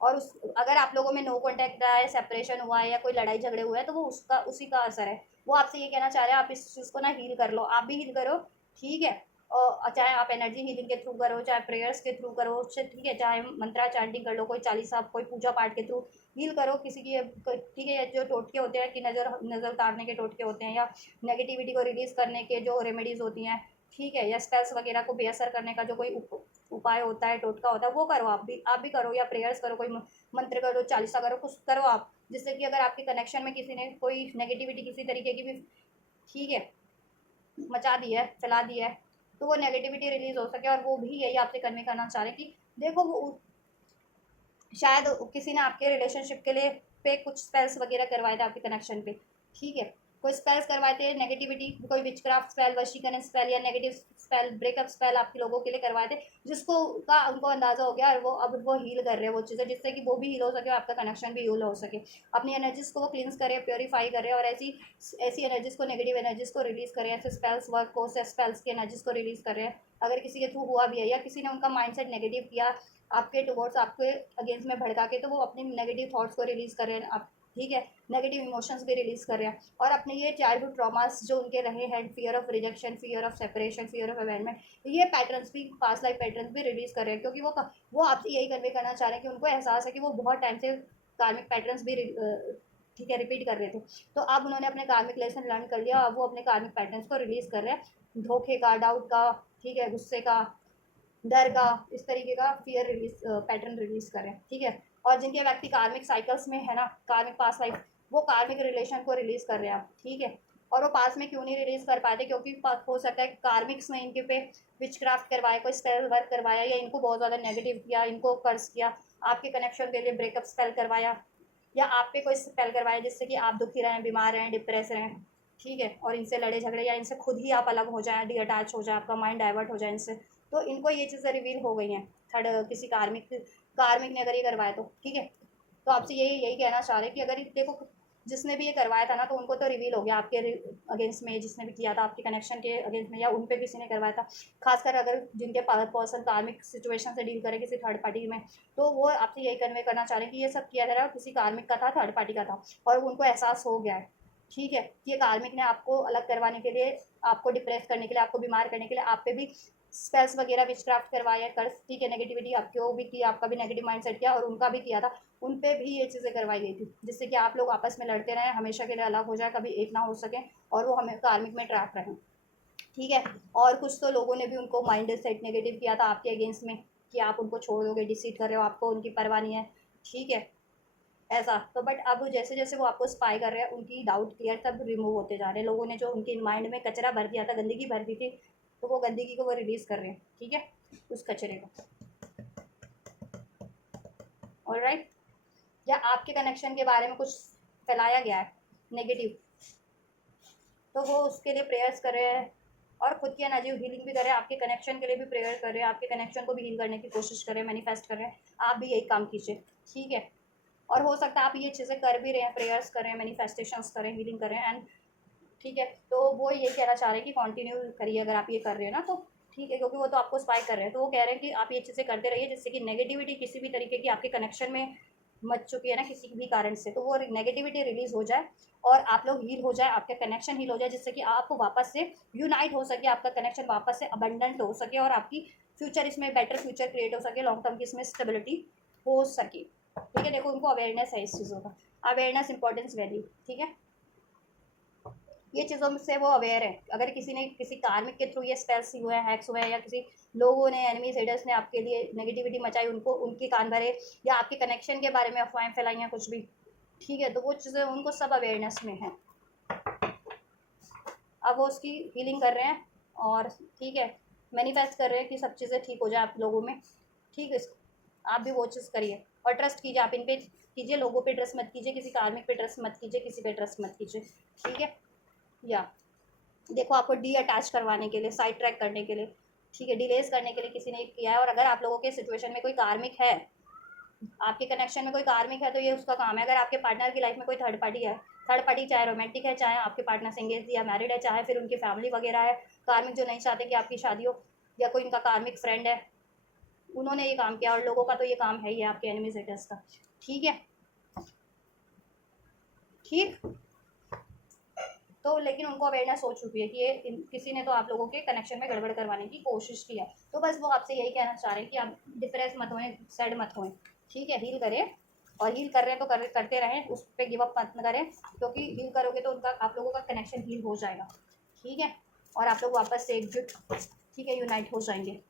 और उस, अगर आप लोगों में नो कॉन्टैक्ट रहा है, सेपरेशन हुआ है, या कोई लड़ाई झगड़े हुए हैं, तो वो उसका, उसी का असर है। वो आपसे ये कहना चाह रहे हैं आप इस चीज़ को ना हील कर लो, आप भी हील करो, ठीक है। और चाहे आप एनर्जी हीलिंग के थ्रू करो, चाहे प्रेयर्स के थ्रू करो, ठीक है, चाहे मंत्रा चांटिंग कर लो, कोई चालीसा, कोई पूजा पाठ के थ्रू हील करो किसी की, ठीक है, जो टोटके होते हैं कि नज़र नज़र उतारने के टोटके होते हैं, या नेगेटिविटी को रिलीज़ करने के जो रेमेडीज़ होती हैं, ठीक है, या स्पेल्स वगैरह को बेअसर करने का जो कोई उपाय होता है, टोटका होता है, वो करो आप भी करो, या प्रेयर्स करो, कोई मंत्र करो, चालीसा करो, कुछ करो आप, जिससे कि अगर आपके कनेक्शन में किसी ने कोई नेगेटिविटी किसी तरीके की भी, ठीक है, मचा दी है, चला दी है, तो वो नेगेटिविटी रिलीज हो सके। और वो भी यही आपसे कन्वे करना चाह रहे हैं कि देखो वो शायद किसी ने आपके रिलेशनशिप के लिए पे कुछ स्पेल्स वगैरह करवाए थे आपके कनेक्शन पे, ठीक है, कोई स्पेल्स करवाए थे नेगेटिविटी, कोई विचक्राफ्ट स्पेल, वशीकरण स्पेल या नेगेटिव स्पेल, ब्रेकअप स्पेल आपके लोगों के लिए करवाए थे, जिसको का उनको अंदाजा हो गया और वो अब वो हील कर रहे हैं वो चीज़ें, जिससे कि वो भी हील हो सके और आपका कनेक्शन भी हील हो सके। अपनी एनर्जीज को वो क्लींस करे, प्योरीफाई करे, और ऐसी ऐसी एनर्जीज को, नेगेटिव एनर्जीज को रिलीज करें, ऐसे स्पेल्स वर्क को, स्पेल्स की एनर्जीज को रिलीज कर रहे हैं। अगर किसी के थ्रू हुआ भी है या किसी ने उनका माइंडसेट नेगेटिव किया आपके टुवर्ड्स, आपके अगेंस्ट में भड़का के, तो वो अपनी नेगेटिव थॉट्स को रिलीज कर रहे हैं आप, ठीक है, नेगेटिव इमोशंस भी रिलीज कर रहे हैं। और अपने ये चाइल्डहुड ट्रॉमास जो उनके रहे हैं, fear of rejection, fear of separation, fear of abandonment, ये पैटर्न्स भी, पास्ट लाइफ पैटर्न्स भी रिलीज कर रहे हैं, क्योंकि वो आपसे यही कन्वे करना चाह रहे हैं कि उनको एहसास है कि वो बहुत टाइम से कार्मिक पैटर्न्स भी ठीक है रिपीट कर रहे थे। तो अब उन्होंने अपने कार्मिक लेसन लर्न कर लिया, अब वो अपने कार्मिक पैटर्न्स को रिलीज कर रहे हैं, धोखे का, डाउट का, ठीक है, गुस्से का, डर का, इस तरीके का फियर रिलीज पैटर्न रिलीज करें, ठीक है। और जिनके व्यक्ति कार्मिक साइकिल्स में है ना, कार्मिक पास लाइफ, वो कार्मिक रिलेशन को रिलीज कर रहे हैं आप, ठीक है। और वो पास में क्यों नहीं रिलीज कर पाते, क्योंकि हो सकता है कार्मिक्स में इनके पे विचक्राफ्ट करवाया, कोई स्पेल वर्क करवाया, या इनको बहुत ज़्यादा नेगेटिव किया, इनको कर्ज किया, आपके कनेक्शन के लिए ब्रेकअप स्पेल करवाया, या आप पे कोई स्पेल करवाया जिससे कि आप दुखी रहें, बीमार रहें, डिप्रेस रहें, ठीक है, और इनसे लड़े झगड़े, या इनसे खुद ही आप अलग हो जाएं, डी अटैच हो जाए, आपका माइंड डाइवर्ट हो जाए इनसे। तो इनको ये चीज़ें रिवील हो गई हैं थर्ड किसी कार्मिक कार्मिक ने अगर ये करवाए तो, ठीक है। तो आपसे यही यही कहना चाह रहे हैं कि अगर देखो जिसने भी ये करवाया था ना, तो उनको तो रिवील हो गया आपके अगेंस्ट में, जिसने भी किया था आपके कनेक्शन के अगेंस्ट में, या उन पे किसी ने करवाया था, खासकर अगर जिनके पर्सन कार्मिक सिचुएशन से डील करे किसी थर्ड पार्टी में, तो वो आपसे यही कन्वे करना चाह रहे हैं कि ये सब किया जा रहा है किसी कार्मिक का था, थर्ड पार्टी का था, और उनको एहसास हो गया है, ठीक है, कि ये कार्मिक ने आपको अलग करवाने के लिए, आपको डिप्रेस करने के लिए, आपको बीमार करने के लिए आप पे भी स्पेल्स वगैरह विचक्राफ्ट करवाया कर, ठीक है, नेगेटिविटी आपको भी की, आपका भी नेगेटिव माइंडसेट किया, और उनका भी किया था, उन पे भी ये चीज़ें करवाई गई थी, जिससे कि आप लोग आपस में लड़ते रहें, हमेशा के लिए अलग हो जाए, कभी एक ना हो सके, और वो हमें कार्मिक में ट्रैप रहें, ठीक है। और कुछ तो लोगों ने भी उनको माइंड सेट नेगेटिव किया था आपके अगेंस्ट में, कि आप उनको छोड़ दोगे, डिसीट कर रहे हो, आपको उनकी परवाह नहीं है, ठीक है, ऐसा। तो बट अब जैसे जैसे वो आपको स्पाई कर रहे हैं, उनकी डाउट क्लियर सब रिमूव होते जा रहे हैं, लोगों ने जो उनके माइंड में कचरा भर दिया था, गंदगी भर दी थी, तो वो गंदगी को वो रिलीज कर रहे हैं, ठीक है, उस कचरे को, ऑलराइट। या आपके कनेक्शन के बारे में कुछ फैलाया गया है नेगेटिव, तो वो उसके लिए प्रेयर्स कर रहे हैं, और खुद की एनर्जी हीलिंग भी कर रहे हैं, आपके कनेक्शन के लिए भी प्रेयर कर रहे हैं, आपके कनेक्शन को भी हील करने की कोशिश कर रहे हैं, मैनिफेस्ट कर रहे हैं, आप भी यही काम कीजिए, ठीक है। और हो सकता है आप ये चीज़ें कर भी रहे हैं, प्रेयर्स करें, मैनिफेस्टेशंस करें, हीलिंग करें, एंड ठीक है, तो वो ये कहना चाह रहे हैं कि कंटिन्यू करिए अगर आप ये कर रहे हैं ना, तो ठीक है, क्योंकि वो तो आपको स्पाई कर रहे हैं, तो वो कह रहे हैं कि आप ये चीज़ें करते रहिए, जिससे कि नेगेटिविटी किसी भी तरीके की आपके कनेक्शन में मच चुकी है ना किसी भी कारण से, तो वो नेगेटिविटी रिलीज हो जाए, और आप लोग हील हो जाए, आपका कनेक्शन हील हो जाए, जिससे कि आप वापस से यूनाइट हो सके, आपका कनेक्शन वापस से अबंडेंट हो सके, और आपकी फ्यूचर इसमें बेटर फ्यूचर क्रिएट हो सके, लॉन्ग टर्म की इसमें स्टेबिलिटी हो सके, ठीक है। देखो उनको अवेयरनेस है इस चीज़ों का, अवेयरनेस इंपॉर्टेंस वैल्यू, ठीक है, ये चीज़ों से वो अवेयर है। अगर किसी ने किसी कार्मिक के थ्रू ये स्पेल्स हुए हैं, हैक्स हुए हैं, या किसी लोगों ने, एनिमीज, हेडर्स ने आपके लिए नेगेटिविटी मचाई, उनको उनके कान भरे, या आपके कनेक्शन के बारे में अफवाहें फैलाई हैं कुछ भी, ठीक है, तो वो चीज़ें उनको सब अवेयरनेस में है, अब वो उसकी हीलिंग कर रहे हैं, और ठीक है, मैनिफेस्ट कर रहे हैं कि सब चीज़ें ठीक हो जाए आप लोगों में, ठीक है। आप भी वो चीज़ करिए, और ट्रस्ट कीजिए, आप इन पे कीजिए, लोगों पे ट्रस्ट मत कीजिए, किसी कार्मिक पे ट्रस्ट मत कीजिए, किसी पे ट्रस्ट मत कीजिए, ठीक है। या देखो आपको डी अटैच करवाने के लिए, साइड ट्रैक करने के लिए, ठीक है, डिलेस करने के लिए किसी ने किया है, और अगर आप लोगों के सिचुएशन में कोई कार्मिक है, आपके कनेक्शन में कोई कार्मिक है, तो ये उसका काम है। अगर आपके पार्टनर की लाइफ में कोई थर्ड पार्टी है, थर्ड पार्टी चाहे रोमांटिक है, चाहे आपके पार्टनर सिंगल या मैरिड है, चाहे फिर उनकी फैमिली वगैरह है, कार्मिक जो नहीं चाहते कि आपकी शादी हो, या कोई इनका कार्मिक फ्रेंड है, उन्होंने ये काम किया, और लोगों का तो ये काम है ही आपके एनिमी सेटर्स का, ठीक है, ठीक। तो लेकिन उनको अवेयरनेस हो चुकी है कि ये किसी ने तो आप लोगों के कनेक्शन में गड़बड़ करवाने की कोशिश की है, तो बस वो आपसे यही कहना चाह रहे हैं कि आप डिप्रेस मत होएं, सैड मत होएं, ठीक है, हील करें, और हील कर रहे हैं तो करते रहें, उस पर गिव अप मत करें, क्योंकि हील करोगे तो उनका आप लोगों का कनेक्शन हील हो जाएगा, ठीक है, और आप लोग वापस से एकजुट, ठीक है, यूनाइट हो जाएंगे,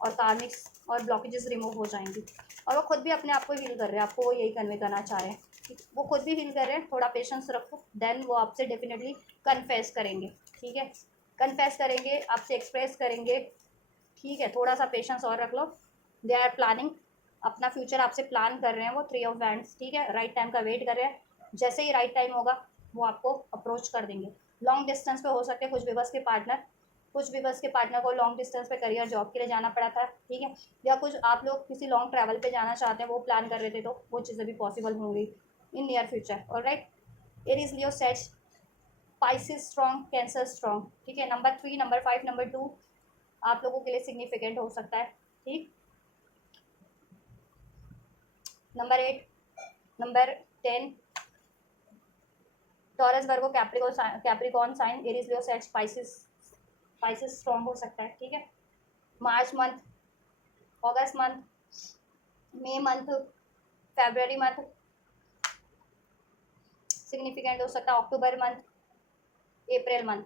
और कार्मिक्स और ब्लॉकेजेस रिमूव हो जाएंगी। और वो खुद भी अपने आप को हील कर रहे हैं, आपको वो यही कन्वे करना चाह रहे हैं, वो खुद भी हील कर रहे हैं। थोड़ा पेशेंस रखो, देन वो आपसे डेफिनेटली कन्फेस करेंगे, ठीक है, कन्फेस करेंगे, आपसे एक्सप्रेस करेंगे, ठीक है, थोड़ा सा पेशेंस और रख लो। दे आर प्लानिंग, अपना फ्यूचर आपसे प्लान कर रहे हैं वो, 3 ऑफ वैंड्स, ठीक है, राइट टाइम का वेट कर रहे हैं, जैसे ही राइट टाइम होगा वो आपको अप्रोच कर देंगे। लॉन्ग डिस्टेंस पे हो सकते हैं कुछ भी बस के पार्टनर को लॉन्ग डिस्टेंस पे करियर जॉब के लिए जाना पड़ा था, ठीक है, या कुछ आप लोग किसी लॉन्ग ट्रैवल पे जाना चाहते हैं, वो प्लान कर रहे थे, तो वो चीज़ें भी पॉसिबल होंगी in near future. Alright, Aries Leo sets, Pisces strong, Cancer strong, ठीक है। नंबर 3, नंबर 5, नंबर 2 आप लोगों के लिए सिग्निफिकेंट हो सकता है, ठीक। Number 8, number 10 Taurus Virgo Capricorn sign, Aries Leo set, Pisces strong हो सकता है, ठीक है। मार्च मंथ, अगस्त मंथ, मई मंथ, फेब्रुअरी मंथ सिग्निफिकेंट हो सकता है, अक्टूबर month, April month.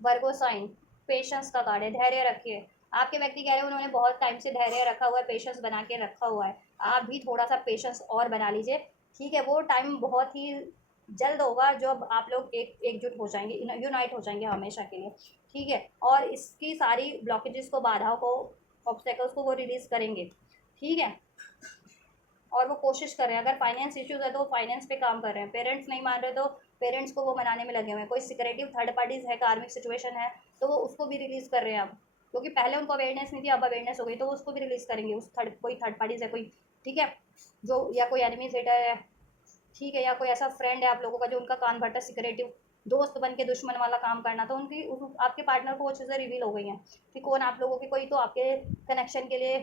Virgo sign, patience का कार्ड है, धैर्य रखिए। आपके व्यक्ति कह रहे हैं उन्होंने बहुत टाइम से धैर्य रखा हुआ है, पेशेंस बना के रखा हुआ है, आप भी थोड़ा सा पेशेंस और बना लीजिए, ठीक है। वो टाइम बहुत ही जल्द होगा जब आप लोग एकजुट हो जाएंगे, यूनाइट हो जाएंगे हमेशा के लिए, ठीक है। और इसकी सारी ब्लॉकेजेस को, बाधाओं को, ऑब्स्टेकल्स को वो रिलीज करेंगे, ठीक है। और वो कोशिश कर रहे हैं, अगर फाइनेंस इश्यूज है तो वो फाइनेंस पे काम कर रहे हैं, पेरेंट्स नहीं मान रहे तो पेरेंट्स को वो मनाने में लगे हुए हैं, कोई सिक्योरिटिव थर्ड पार्टीज है, कार्मिक सिचुएशन है, तो वो उसको भी रिलीज कर रहे हैं अब, क्योंकि पहले उनको अवेयरनेस नहीं थी, अब अवेयरनेस हो गई, तो वो उसको भी रिलीज करेंगे, उस कोई थर्ड पार्टीज है कोई, ठीक है, जो या कोई एनिमी सेटर है, ठीक है, या कोई ऐसा फ्रेंड है आप लोगों का जो उनका कान भरता सिक्योरिटिव दोस्त बन के दुश्मन वाला काम करना, तो आपके पार्टनर को वो चीज़ें रिवील हो गई हैं कि कौन आप लोगों की, कोई तो आपके कनेक्शन के लिए,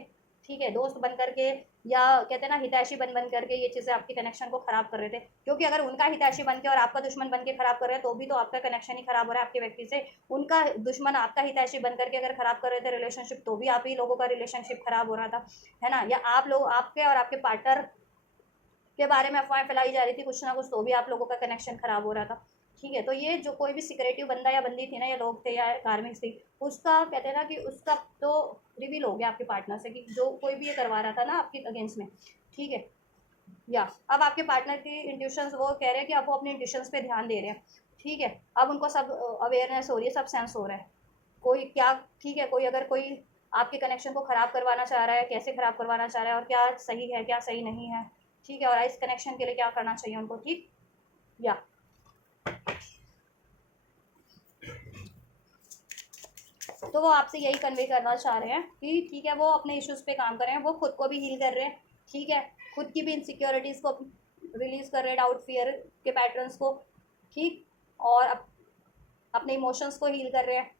ठीक है, दोस्त बन करके, या कहते हैं ना हितैषी बन बन करके ये चीज़ें आपके कनेक्शन को खराब कर रहे थे, क्योंकि अगर उनका हितैषी बन के और आपका दुश्मन बन के खराब कर रहे हैं तो भी तो आपका कनेक्शन ही खराब हो रहा है आपके व्यक्ति से। उनका दुश्मन आपका हितैषी बन करके अगर खराब कर रहे थे रिलेशनशिप, तो भी आप ही लोगों का रिलेशनशिप खराब हो रहा था, है ना। या आप लोग, आपके और आपके पार्टनर के बारे में अफवाहें फैलाई जा रही थी कुछ ना कुछ, तो भी आप लोगों का कनेक्शन खराब हो रहा था, ठीक है। तो ये जो कोई भी सिक्योरिटिव बंदा या बंदी थी ना, या लोग थे या कार्मिक्स थी, उसका कहते हैं ना कि उसका तो रिवील हो गया आपके पार्टनर से कि जो कोई भी ये करवा रहा था ना आपके अगेंस्ट में, ठीक है। या अब आपके पार्टनर की इंट्यूशंस, वो कह रहे हैं कि अब वो अपने इंट्यूशंस पे ध्यान दे रहे हैं, ठीक है। अब उनको सब अवेयरनेस हो रही है, सब सेंस हो रहा है, कोई क्या, ठीक है, कोई अगर कोई आपके कनेक्शन को ख़राब करवाना चाह रहा है, कैसे ख़राब करवाना चाह रहा है, और क्या सही है क्या सही नहीं है, ठीक है, और इस कनेक्शन के लिए क्या करना चाहिए उनको, ठीक। या तो वो आपसे यही कन्वे करना चाह रहे हैं कि ठीक है, वो अपने इश्यूज़ पे काम कर रहे हैं, वो खुद को भी हील कर रहे हैं, ठीक है, खुद की भी इनसिक्योरिटीज़ को रिलीज़ कर रहे हैं, डाउट फियर के पैटर्न्स को, ठीक, और अपने इमोशंस को हील कर रहे हैं।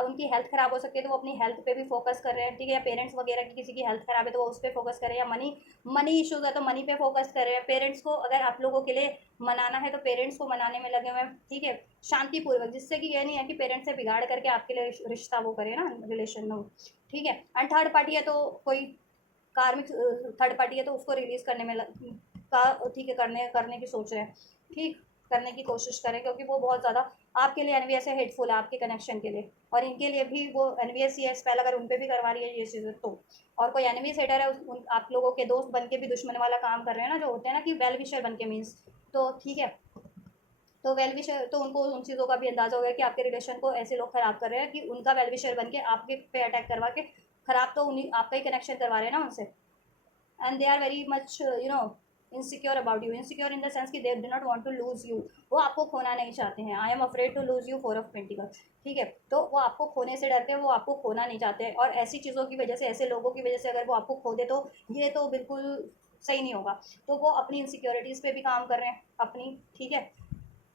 उनकी हेल्थ ख़राब हो सकती है तो वो अपनी हेल्थ पे भी फोकस कर रहे हैं, ठीक है, या पेरेंट्स वगैरह की किसी की हेल्थ ख़राब है तो वो उस पर फोकस कर रहे हैं, या मनी इश्यूज़ है तो मनी पे फोकस कर रहे हैं। पेरेंट्स को अगर आप लोगों के लिए मनाना है तो पेरेंट्स को मनाने में लगे हुए हैं, ठीक है, शांतिपूर्वक, जिससे कि ये नहीं है कि पेरेंट्स से बिगाड़ करके आपके लिए रिश्ता वो करे ना, रिलेशन में, ठीक है। एंड थर्ड पार्टी है तो कोई कार्मिक थर्ड पार्टी है तो उसको रिलीज़ करने में ठीक है, करने की सोच रहे हैं, ठीक, करने की कोशिश करें, क्योंकि वो बहुत ज़्यादा आपके लिए एनवीएस है, हेटफुल है आपके कनेक्शन के लिए, और इनके लिए भी वो एनवीएस ही है, स्पेल अगर उन पर भी करवा रही है ये चीज़ें तो। और कोई एनवीएस हेटर है, आप लोगों के दोस्त बन के भी दुश्मन वाला काम कर रहे हैं ना, जो होते हैं ना कि वेल विशर बन के मीन्स, तो ठीक है, तो वेल विशर तो उनको उन चीज़ों का भी अंदाजा हो गया कि आपके रिलेशन को ऐसे लोग ख़राब कर रहे हैं कि उनका वेल विशर बन के आपके पे अटैक करवा के ख़राब तो उन्हीं आपका ही कनेक्शन करवा रहे हैं ना उनसे। And they are very much insecure about you, insecure in the sense कि they do not want to lose you, वो आपको खोना नहीं चाहते हैं। I am afraid to lose you, 4 of pentacles, ठीक है, तो वो आपको खोने से डरते हैं, वो आपको खोना नहीं चाहते हैं, और ऐसी चीज़ों की वजह से, ऐसे लोगों की वजह से अगर वो आपको खो दे तो ये तो बिल्कुल सही नहीं होगा। तो वो अपनी इनसिक्योरिटीज़ पे भी काम कर रहे हैं अपनी, ठीक है,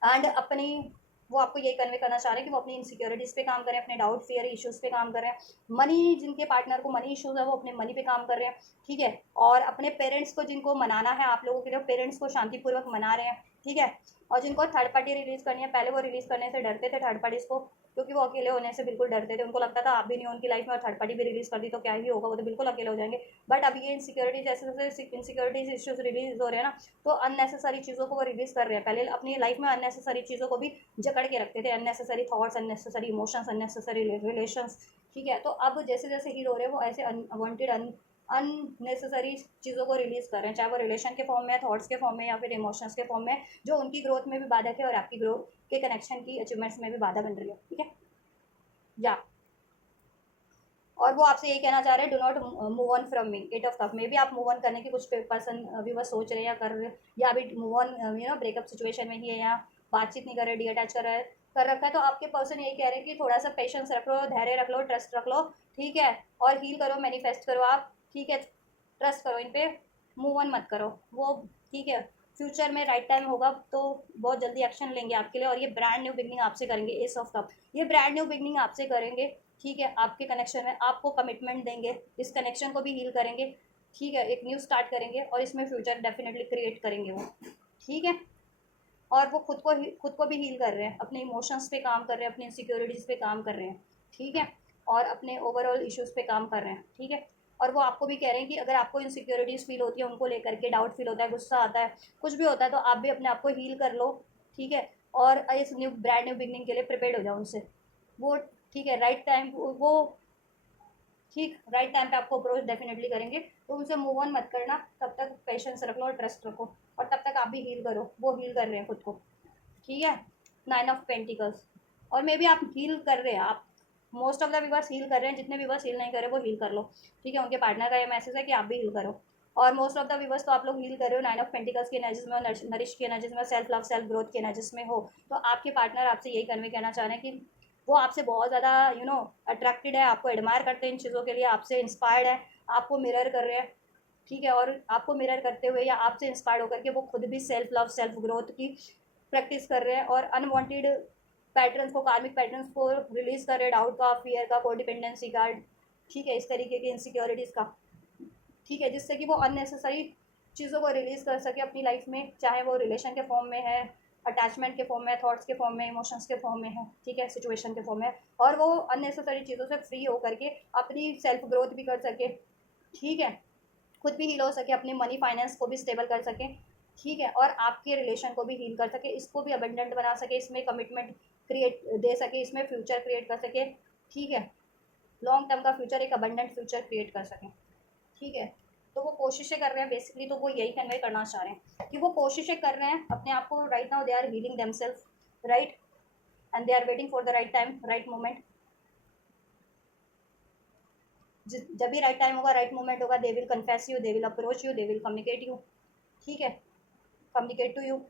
एंड अपनी, वो आपको यही कन्वे करना चाह रहे हैं कि वो अपनी इनसिक्योरिटीज़ पे काम करें, अपने डाउट फियर इश्यूज़ पे काम कर रहे हैं। मनी, जिनके पार्टनर को मनी इश्यूज़ है वो अपने मनी पे काम कर रहे हैं, ठीक है, और अपने पेरेंट्स को जिनको मनाना है आप लोगों के लिए, पेरेंट्स को शांतिपूर्वक मना रहे हैं, ठीक है। और जिनको थर्ड पार्टी रिलीज़ करनी है, पहले वो रिलीज़ करने से डरते थे थर्ड पार्टीज़ को, क्योंकि वो अकेले होने से बिल्कुल डरते थे, उनको लगता था आप भी नहीं हो उनकी लाइफ में, और थर्ड पार्टी भी रिलीज़ कर दी तो क्या ही होगा, वो तो बिल्कुल अकेले हो जाएंगे। बट अब ये इनसिक्योरिटी जैसे जैसे इनसिक्योरिटीज इश्यूज रिलीज हो रहे हैं ना, तो अननेसेसरी चीज़ों को वो रिलीज़ कर रहे हैं। पहले अपनी लाइफ में अननेसेसरी चीज़ों को भी जकड़ के रखते थे, unnecessary thoughts, unnecessary emotions, unnecessary relations, ठीक है। तो अब जैसे जैसे हील हो रहे हैं वो ऐसे अनवांटेड अननेसेसरी चीज़ों को रिलीज कर रहे हैं, चाहे वो रिलेशन के फॉर्म में, थॉट्स के फॉर्म में, या फिर इमोशंस के फॉर्म में, जो उनकी ग्रोथ में भी बाधक है और आपकी ग्रोथ के कनेक्शन की अचीवमेंट्स में भी बाधा बन रही है। ठीक है, या और वो आपसे यही कहना चाह रहे हैं, do not move on from me, 8 of cup. मे भी आप मूव ऑन करने की कुछ पर्सन अभी बस सोच रहे हैं या कर रहे हैं, या अभी मूव ऑन ब्रेकअप सिचुएशन में ही है, या बातचीत नहीं कर रहे, डी अटैच कर रखा है। तो आपके पर्सन यही कह रहे हैं कि थोड़ा सा पेशेंस रख लो, धैर्य रख लो, ट्रस्ट रख लो। ठीक है, और हील करो, मैनिफेस्ट करो आप। ठीक है, ट्रस्ट करो इन पे, मूव ऑन मत करो वो। ठीक है, फ्यूचर में राइट टाइम होगा तो बहुत जल्दी एक्शन लेंगे आपके लिए, और ये ब्रांड न्यू बिगनिंग आपसे करेंगे। एस ऑफ कप, ये ब्रांड न्यू बिगनिंग आपसे करेंगे। ठीक है, आपके कनेक्शन में आपको कमिटमेंट देंगे, इस कनेक्शन को भी हील करेंगे। ठीक है, एक न्यू स्टार्ट करेंगे और इसमें फ्यूचर डेफिनेटली क्रिएट करेंगे वो। ठीक है, और वो खुद को भी हील कर रहे हैं, अपने इमोशंस पे काम कर रहे हैं, अपनी इनसिक्योरिटीज़ पे काम कर रहे हैं। ठीक है, और अपने ओवरऑल इश्यूज़ पे काम कर रहे हैं। ठीक है, और वो आपको भी कह रहे हैं कि अगर आपको इनसिक्योरिटीज़ फील होती है उनको लेकर के, डाउट फील होता है, गुस्सा आता है, कुछ भी होता है, तो आप भी अपने आप को हील कर लो। ठीक है, और इस न्यू ब्रांड न्यू बिगनिंग के लिए प्रिपेयर हो जाओ उनसे। वो ठीक है, राइट टाइम वो ठीक राइट टाइम पे आपको अप्रोच डेफिनेटली करेंगे। तो उनसे मूव ऑन मत करना, तब तक पेशेंस रख लो और ट्रस्ट रखो, और तब तक आप भी हील करो, वो हील कर रहे हैं खुद को। ठीक है, 9 ऑफ पेंटिकल्स, और मे भी आप हील कर रहे हैं, आप most of the viewers heal कर रहे हैं, जितने व्यूवर्स हील नहीं कर रहे वो हील कर लो। ठीक है, उनके पार्टनर का ये मैसेज है कि आप भी हील करो, और मोस्ट ऑफ द व्यूवर्स तो आप लोग हील कर रहे हो 9 ऑफ पेंटिकल्स की एनर्जीज में, और नरिश की एनर्जीज में, सेल्फ लव सेल्फ ग्रोथ की एनर्जीज में हो। तो आपके पार्टनर आपसे यही कन्वे कहना चाह रहे हैं कि वो आपसे बहुत ज़्यादा अट्रैक्टेड है, आपको एडमायर करते हैं इन चीज़ों के लिए, आपसे इंस्पायर्ड है, आपको मिरर कर रहे हैं। ठीक है, और आपको मिरर करते हुए या आपसे इंस्पायर्ड होकर के वो खुद भी सेल्फ लव सेल्फ ग्रोथ की प्रैक्टिस कर रहे हैं, और अनवांटेड पैटर्न्स को, कार्मिक पैटर्न्स को रिलीज कर रहे हैं, डाउट का, फियर का, कोडिपेंडेंसी का। ठीक है, इस तरीके की इनसिक्योरिटीज़ का। ठीक है, जिससे कि वो अननेसेसरी चीज़ों को रिलीज कर सके अपनी लाइफ में, चाहे वो रिलेशन के फॉर्म में है, अटैचमेंट के फॉर्म में, थॉट्स के फॉर्म में, इमोशंस के फॉर्म में है। ठीक है, सिचुएशन के फॉर्म में, और वो अननेसेसरी चीज़ों से फ्री होकर के अपनी सेल्फ ग्रोथ भी कर सके। ठीक है, खुद भी हील हो सके, अपने मनी फाइनेंस को भी स्टेबल कर सके। ठीक है, और आपके रिलेशन को भी हील कर सके, इसको भी अबेंडेंट बना सके, इसमें कमिटमेंट क्रिएट दे सके, इसमें फ्यूचर क्रिएट कर सके। ठीक है, लॉन्ग टर्म का फ्यूचर, एक अबेंडेंट फ्यूचर क्रिएट कर सकें। ठीक है, तो वो कोशिशें कर रहे हैं बेसिकली, तो वो यही कन्वे करना चाह रहे हैं कि वो कोशिशें कर रहे हैं अपने आप को। Right now they are healing themselves, right, and they are waiting for the right time, right moment. जब भी राइट टाइम होगा, राइट मोमेंट होगा, they will confess you, they will approach you, they will communicate you. ठीक है, communicate to you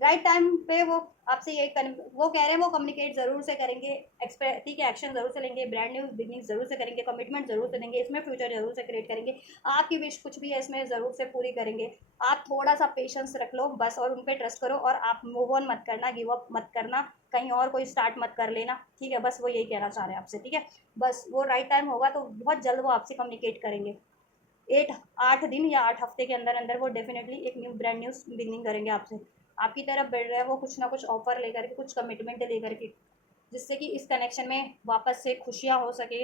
right time पे। वो आपसे ये वो कह रहे हैं वो कम्युनिकेट ज़रूर से करेंगे, एक्सपेक्ट ठीक है, एक्शन ज़रूर से लेंगे, ब्रांड न्यू बिगनिंग ज़रूर से करेंगे, कमिटमेंट ज़रूर से लेंगे, इसमें फ्यूचर ज़रूर से क्रिएट करेंगे। आपकी विश कुछ भी है इसमें ज़रूर से पूरी करेंगे। आप थोड़ा सा पेशेंस रख लो बस, और उन पर ट्रस्ट करो, और आप मूव ऑन मत करना, गिव अप मत करना, कहीं और कोई स्टार्ट मत कर लेना। ठीक है, बस वो यही कहना चाह रहे हैं आपसे। ठीक है, बस वो राइट टाइम होगा तो बहुत जल्द वो आपसे कम्युनिकेट करेंगे। 8 दिन या 8 हफ्ते के अंदर अंदर वो डेफिनेटली एक न्यू ब्रांड न्यू बिगनिंग करेंगे आपसे। आपकी तरफ बढ़ रहा है वो कुछ ना कुछ ऑफर लेकर के, कुछ कमिटमेंट लेकर के, जिससे कि इस कनेक्शन में वापस से खुशियाँ हो सके,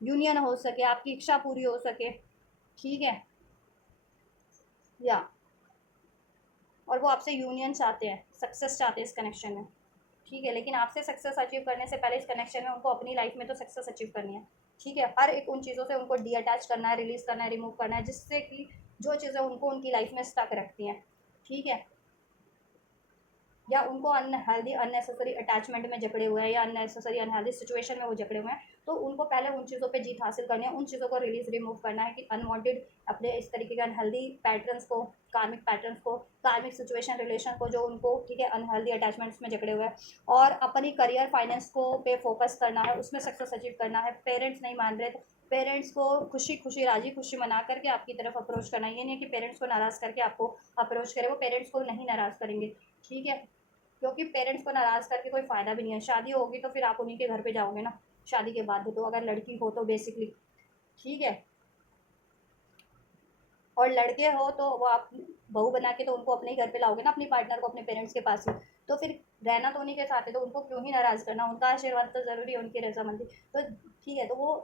यूनियन हो सके, आपकी इच्छा पूरी हो सके। ठीक है, या और वो आपसे यूनियन चाहते हैं, सक्सेस चाहते हैं इस कनेक्शन में। ठीक है, लेकिन आपसे सक्सेस अचीव करने से पहले इस कनेक्शन में उनको अपनी लाइफ में तो सक्सेस अचीव करनी है। ठीक है, हर एक उन चीज़ों से उनको डी अटैच करना है, रिलीज करना है, रिमूव करना है, जिससे कि जो चीज़ें उनको उनकी लाइफ में स्टक रखती हैं। ठीक है, या उनको अनहेल्दी अननेसेसरी अटैचमेंट में जकड़े हुए हैं, या अननेसेसरी अनहेल्दी सिचुएशन में वो जकड़े हुए हैं, तो उनको पहले उन चीज़ों पे जीत हासिल करनी है, उन चीज़ों को रिलीज रिमूव करना है कि अनवांटेड अपने इस तरीके के अनहेल्दी पैटर्न्स को, कार्मिक पैटर्न्स को, कार्मिक सिचुएशन रिलेशन को, जो उनको ठीक है अनहेल्दी अटैचमेंट्स में जकड़े हुए हैं, और अपनी करियर फाइनेंस को पे फोकस करना है, उसमें सक्सेस अचीव करना है। पेरेंट्स नहीं मान रहे तो पेरेंट्स को खुशी खुशी राजी खुशी मना करके आपकी तरफ अप्रोच करना, ये नहीं कि पेरेंट्स को नाराज़ करके आपको अप्रोच करें, वो पेरेंट्स को नहीं नाराज़ करेंगे। ठीक है, क्योंकि पेरेंट्स को नाराज़ करके कोई फ़ायदा भी नहीं है। शादी होगी तो फिर आप उन्हीं के घर पे जाओगे ना, शादी के बाद तो, अगर लड़की हो तो बेसिकली। ठीक है, और लड़के हो तो वो आप बहू बना के तो उनको अपने ही घर पे लाओगे ना, अपनी पार्टनर को अपने पेरेंट्स के पास ही। तो फिर रहना तो उन्हीं के साथ है, तो उनको क्यों ही नाराज़ करना, उनका आशीर्वाद तो ज़रूरी है, उनकी रजामंदी। तो ठीक है, तो वो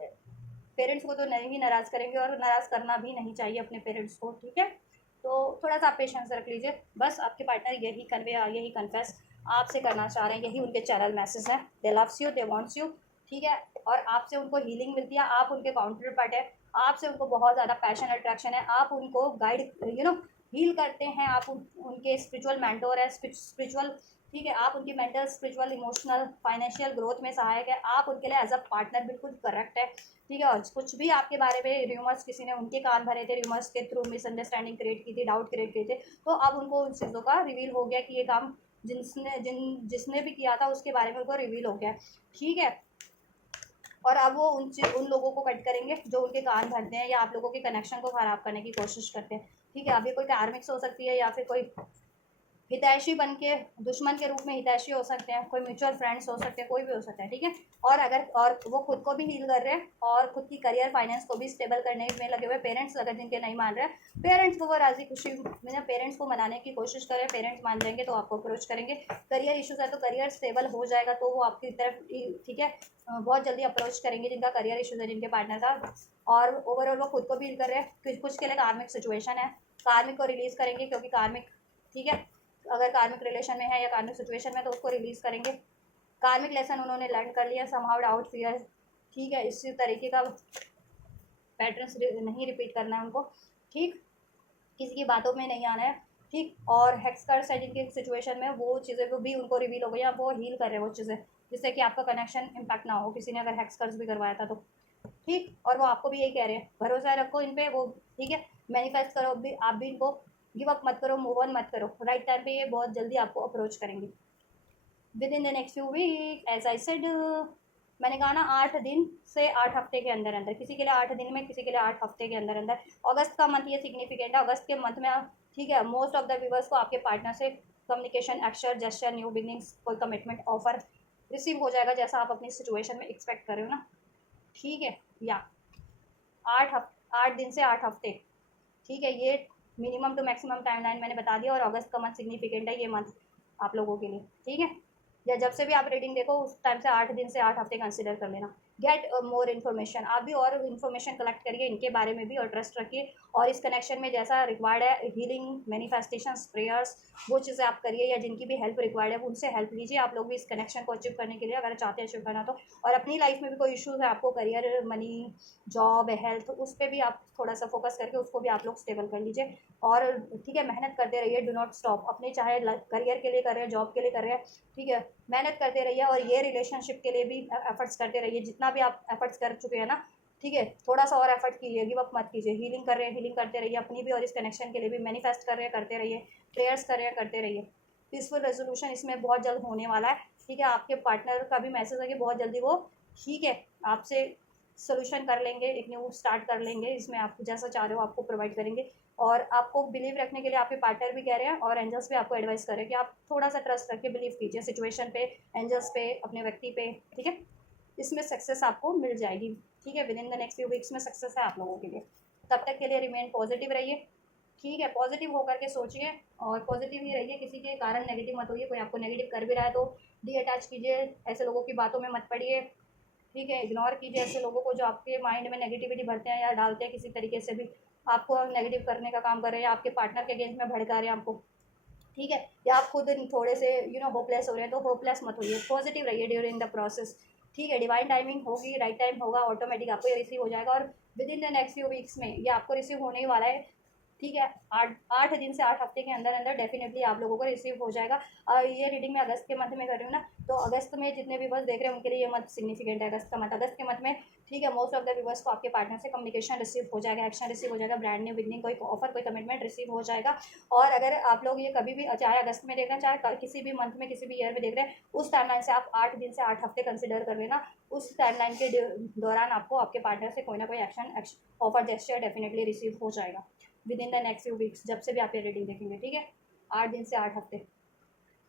पेरेंट्स को तो नहीं ही नाराज़ करेंगे, और नाराज़ करना भी नहीं चाहिए अपने पेरेंट्स को। ठीक है, तो थोड़ा सा आप पेशेंस रख लीजिए बस। आपके पार्टनर यही कन्वे, यही कन्फेस आपसे करना चाह रहे हैं, यही उनके चैनल मैसेज है। They loves you, they wants you. ठीक है, और आपसे उनको हीलिंग मिलती है, आप उनके काउंटर पार्ट है, आपसे उनको बहुत ज़्यादा पैशन अट्रैक्शन है, आप उनको गाइड हील करते हैं, आप उनके स्पिरिचुअल मेंटोर है, स्पिरिचुअल, ठीक है, आप उनकी mental spiritual emotional financial growth में सहायक है, आप उनके लिए एज अ पार्टनर बिल्कुल करेक्ट है। ठीक है, और कुछ भी आपके बारे में र्यूमर्स किसी ने उनके कान भरे थे, र्यूमर्स के थ्रू मिसअंडरस्टैंडिंग क्रिएट की थी, डाउट क्रिएट किए थे, तो अब उनको उन चीज़ों का रिवील हो गया कि ये काम जिसने भी किया था उसके बारे में उनको रिवील हो गया। ठीक है, और अब वो उन लोगों को कट करेंगे जो उनके कान भरते हैं या आप लोगों के कनेक्शन को ख़राब करने की कोशिश करते हैं। ठीक है, अब ये कोई कार्मिक्स हो सकती है या फिर कोई हितैषी बन के दुश्मन के रूप में हितैषी हो सकते हैं, कोई म्यूचुअल फ्रेंड्स हो सकते हैं, कोई भी हो सकता है। ठीक है, और वो खुद को भी हील कर रहे हैं और खुद की करियर फाइनेंस को भी स्टेबल करने में लगे हुए। पेरेंट्स अगर जिनके नहीं मान रहे हैं, पेरेंट्स को वो राजी खुशी मतलब पेरेंट्स को मनाने की कोशिश करें, पेरेंट्स मान जाएंगे तो आपको अप्रोच करेंगे। करियर इशूज़ है तो करियर स्टेबल हो जाएगा तो वो आपकी तरफ, ठीक है, बहुत जल्दी अप्रोच करेंगे जिनका करियर इशूज़ है, जिनके पार्टनर का। और ओवरऑल वो खुद को भी हील कर रहे हैं, कुछ के लिए कार्मिक सिचुएशन है, कार्मिक को रिलीज़ करेंगे क्योंकि कार्मिक, ठीक है, अगर कार्मिक रिलेशन में है या कार्मिक सिचुएशन में तो उसको रिलीज़ करेंगे। कार्मिक लेसन उन्होंने लर्न कर लिया, समहाउ डाउट फियर। ठीक है, इसी तरीके का पैटर्न्स नहीं रिपीट करना है उनको। ठीक, किसी की बातों में नहीं आना है। ठीक, और हेक्स कर्स है जिनकी सिचुएशन में, वो चीज़ें को भी उनको रिवील हो गई, अब वो हील कर रहे हैं वो चीज़ें, जिससे कि आपका कनेक्शन इम्पैक्ट ना हो, किसी ने अगर हेक्स कर्स भी करवाया था तो। ठीक, और वो आपको भी यही कह रहे हैं, भरोसा रखो इन पे वो, ठीक है, मैनिफेस्ट करो भी, आप भी इनको गिव अप मत करो, मूव ऑन मत करो, राइट टाइम पे ये बहुत जल्दी आपको अप्रोच करेंगे within the next few week. As I said, मैंने कहा ना 8 दिन से 8 हफ्ते के अंदर अंदर, किसी के लिए 8 दिन में, किसी के लिए 8 हफ्ते के अंदर अंदर। अगस्त का मंथ ये सिग्निफिकेंट है, अगस्त के मंथ में ठीक है, मोस्ट ऑफ द व्यूवर्स को आपके पार्टनर से communication, action, gesture, new beginnings, कोई कमिटमेंट ऑफर रिसीव हो जाएगा जैसा आप अपनी सिचुएशन में एक्सपेक्ट कर रहे हो ना। ठीक है, या 8 दिन से 8 हफ्ते, ठीक है, ये मिनिमम टू मैक्सिमम टाइमलाइन मैंने बता दिया। और अगस्त का मंथ सिग्निफिकेंट है ये मंथ आप लोगों के लिए। ठीक है, या जब से भी आप रीडिंग देखो उस टाइम से 8 दिन से 8 हफ्ते कंसिडर कर लेना। गेट मोर इन्फॉर्मेशन, आप भी और इन्फॉर्मेशन कलेक्ट करिए इनके बारे में भी और ट्रस्ट रखिए, और इस कनेक्शन में जैसा रिक्वायर्ड है हीलिंग, मैनिफेस्टेशन, प्रेयर्स, वो चीज़ें आप करिए, या जिनकी भी हेल्प रिक्वायर्ड है उनसे हेल्प लीजिए आप लोग भी इस कनेक्शन को अचीव करने के लिए, अगर चाहते हैं अचीव करना तो। और अपनी लाइफ में भी कोई इशूज़ है आपको, करियर, मनी, जॉब, हेल्थ, उस पर भी आप थोड़ा सा फोकस करके उसको भी आप लोग स्टेबल कर लीजिए। और ठीक है, मेहनत करते रहिए, डू नॉट स्टॉप, अपने चाहे करियर के लिए कर रहे हैं, जॉब के लिए कर रहे हैं, ठीक है, मेहनत करते रहिए। और ये रिलेशनशिप के लिए भी एफर्ट्स करते रहिए, जितना भी आप एफर्ट्स कर चुके हैं ना, ठीक है, थोड़ा सा और एफर्ट कीजिए, गिव अप मत कीजिए। हीलिंग कर रहे हैं, हीलिंग करते रहिए अपनी भी, और इस कनेक्शन के लिए भी मैनिफेस्ट कर रहे हैं, करते रहिए, प्रेयर्स कर रहे हैं, करते रहिए। पीसफुल रेजोल्यूशन इसमें बहुत जल्द होने वाला है। ठीक है, आपके पार्टनर का भी मैसेज है कि बहुत जल्दी वो, ठीक है, आपसे सोल्यूशन कर लेंगे, एक न्यू स्टार्ट कर लेंगे, इसमें आप जैसा चाह रहे हो आपको प्रोवाइड करेंगे। और आपको बिलीव रखने के लिए आपके पार्टनर भी कह रहे हैं और एंजल्स भी आपको एडवाइस कर रहे हैं कि आप थोड़ा सा ट्रस्ट रख के बिलीव कीजिए सिचुएशन पे, एंजल्स पे, अपने व्यक्ति पे। ठीक है, इसमें सक्सेस आपको मिल जाएगी। ठीक है, with in the next few weeks में सक्सेस है आप लोगों के लिए। तब तक के लिए रिमेन पॉजिटिव रहिए। ठीक है, पॉजिटिव होकर के सोचिए और पॉजिटिव ही रहिए, किसी के कारण नेगेटिव मत होइए। कोई आपको नेगेटिव कर भी रहा है तो डी अटैच कीजिए, ऐसे लोगों की बातों में मत पड़िए। ठीक है, इग्नोर कीजिए ऐसे लोगों को जो आपके माइंड में नेगेटिविटी भरते हैं या डालते हैं, किसी तरीके से भी आपको नेगेटिव करने का काम कर रहे हैं, या आपके पार्टनर के अगेंस्ट में भड़का रहे हैं आपको। ठीक है, या आप खुद थोड़े से होपलेस हो रहे हैं तो होपलेस मत होइए, पॉजिटिव रहिए ड्यूरिंग द प्रोसेस। ठीक है, डिवाइन टाइमिंग होगी, राइट टाइम होगा, ऑटोमेटिक आपको ये रिसीव हो जाएगा। और with in the next few weeks में ये आपको रिसीव होने ही वाला है। ठीक है, 8 दिन से 8 हफ्ते के अंदर अंदर डेफिनेटली आप लोगों को रिसीव हो जाएगा। और ये रीडिंग मैं अगस्त के मंथ में कर रही हूँ ना, तो अगस्त में जितने व्यूवर्स देख रहे हैं उनके लिए ये मंथ सिग्निफिकेंट है, अगस्त का मंथ। अगस्त के मंथ में, ठीक है, मोस्ट ऑफ द व्यूवर्स को आपके पार्टनर से कम्युनिकेशन रिसीव हो जाएगा, एक्शन रिसीव हो जाएगा, ब्रांड न्यू बिगनिंग, कोई ऑफर, कोई कमिटमेंट रिसीव हो जाएगा। और अगर आप लोग ये कभी भी, चाहे अगस्त में देख रहे हैं, चाहे किसी भी मंथ में, किसी भी ईयर में देख रहे हैं, उस टाइमलाइन से आप 8 दिन से 8 हफ्ते कंसिडर कर लेना। उस टाइमलाइन के दौरान आपको आपके पार्टनर से कोई ना कोई action, offer, gesture definitely receive हो जाएगा with in the next few weeks, जब से भी आप ये रीडिंग देखेंगे। ठीक है, 8 दिन से 8 हफ्ते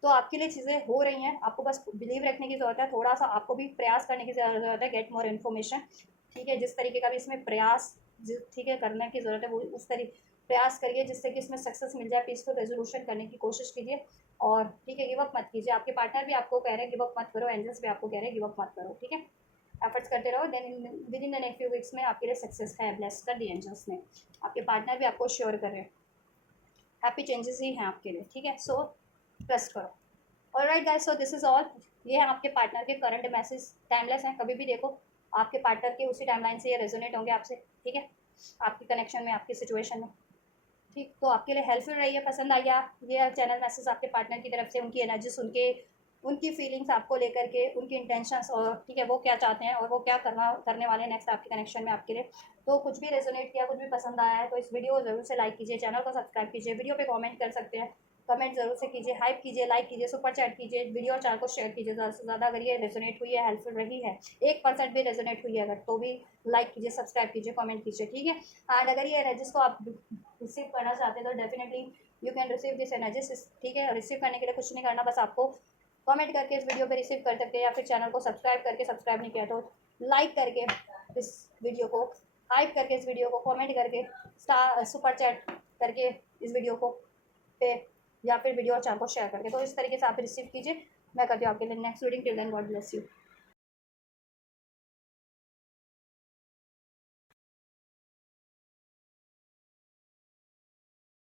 तो आपके लिए चीज़ें हो रही हैं, आपको बस बिलीव रखने की ज़रूरत है, थोड़ा सा आपको भी प्रयास करने की ज़रूरत है, गेट मोर इन्फॉर्मेशन। ठीक है, जिस तरीके का भी इसमें प्रयास, ठीक है, करने की ज़रूरत है, वो उस तरीके प्रयास करिए जिससे कि इसमें सक्सेस मिल जाए। पीसफुल रेजोल्यूशन करने की कोशिश कीजिए, और ठीक है, गिव अप मत कीजिए। आपके पार्टनर भी आपको कह रहे हैं गिव अप मत करो, एंजल्स भी आपको कह रहे हैं गिव अप मत करो। ठीक है, एफर्ट्स करते रहो, then within the next few weeks में आपके लिए सक्सेस है, ब्लेस कर दी एंजल्स ने। आपके पार्टनर भी आपको श्योर कर रहे हैं, हैप्पी चेंजेस ही हैं आपके लिए। ठीक है, सो ट्रस्ट करो। Alright guys, so this is all. ये है आपके पार्टनर के करंट मैसेज, टाइमलेस हैं, कभी भी देखो आपके पार्टनर के उसी टाइमलाइन से ये रेजोनेट होंगे आपसे, ठीक है, आपकी कनेक्शन में, आपकी सिचुएशन में। ठीक, तो आपके लिए हेल्पफुल रही है, पसंद आई है ये चैनल मैसेज आपके पार्टनर की तरफ से, उनकी एनर्जी सुन के, उनकी फीलिंग्स आपको लेकर के, उनकी इंटेंशंस, और ठीक है वो क्या चाहते हैं और वो क्या करने वाले हैं नेक्स्ट आपके कनेक्शन में आपके लिए। तो कुछ भी रेजोनेट किया, कुछ भी पसंद आया है तो इस वीडियो को जरूर से लाइक कीजिए, चैनल को सब्सक्राइब कीजिए, वीडियो पे कमेंट कर सकते हैं, कमेंट जरूर से कीजिए, हाइप कीजिए, लाइक कीजिए, सुपर चैट कीजिए, वीडियो और चैनल को शेयर कीजिए ज़्यादा से ज़्यादा। अगर ये रेजोनेट हुई है, हेल्पफुल रही है, 1% भी रेजोनेट हुई है अगर, तो भी लाइक कीजिए, सब्सक्राइब कीजिए, कमेंट कीजिए, ठीक है। एंड अगर ये एनर्जीज को आप रिसीव करना चाहते हैं तो definitely you can receive this energies, ठीक है। रिसीव करने के लिए कुछ नहीं करना, बस आपको कमेंट करके इस वीडियो पे रिसीव कर सकते हैं, या फिर चैनल को सब्सक्राइब करके, सब्सक्राइब नहीं किया तो लाइक करके इस वीडियो को, हाइप करके इस वीडियो को, कमेंट करके, स्टार सुपर चैट करके इस वीडियो को पे, या फिर वीडियो और चैनल को शेयर करके, तो इस तरीके से आप रिसीव कीजिए। मैं करती हूँ आपके लिए next reading. Till then God bless you.